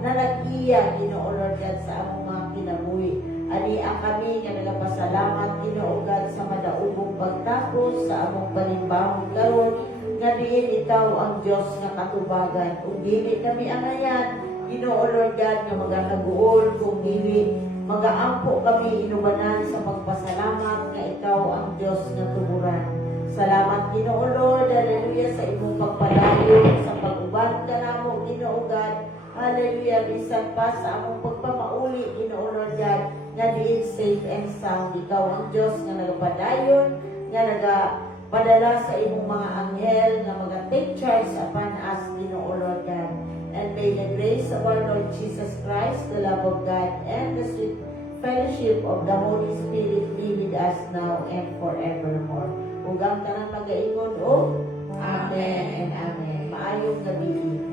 nag-iya Ginoo Lord God sa among mga kinabuhi. Ani ang kami nga nagapasalamat Ginoo God sa madaugong pagtapos sa among panimbahon karon nga diin ikaw ang Dios nga katubagan. Ug dili kami angayan Ginoo Lord God nga magakaguol kung dili magaampo kami inubanan sa pagpasalamat nga ikaw ang Dios nga tuburan. Salamat Ginoo Lord, hallelujah sa imong pagpadayon sa pag-uban ka namo Ginoo God. Hallelujah, bisan pa sa among pagpamauli Ginoo Lord God nga diin safe and sound. Ikaw ang Dios nga nagapadayon, nga nagapadala sa imong mga anghel nga mag-take charge upon us Ginoo Lord God. And may the grace of our Lord Jesus Christ, the love of God, and the sweet fellowship of the Holy Spirit be with us now and forevermore. Ug ang tanan magaingon o Amen and Amen. Maayong gabi.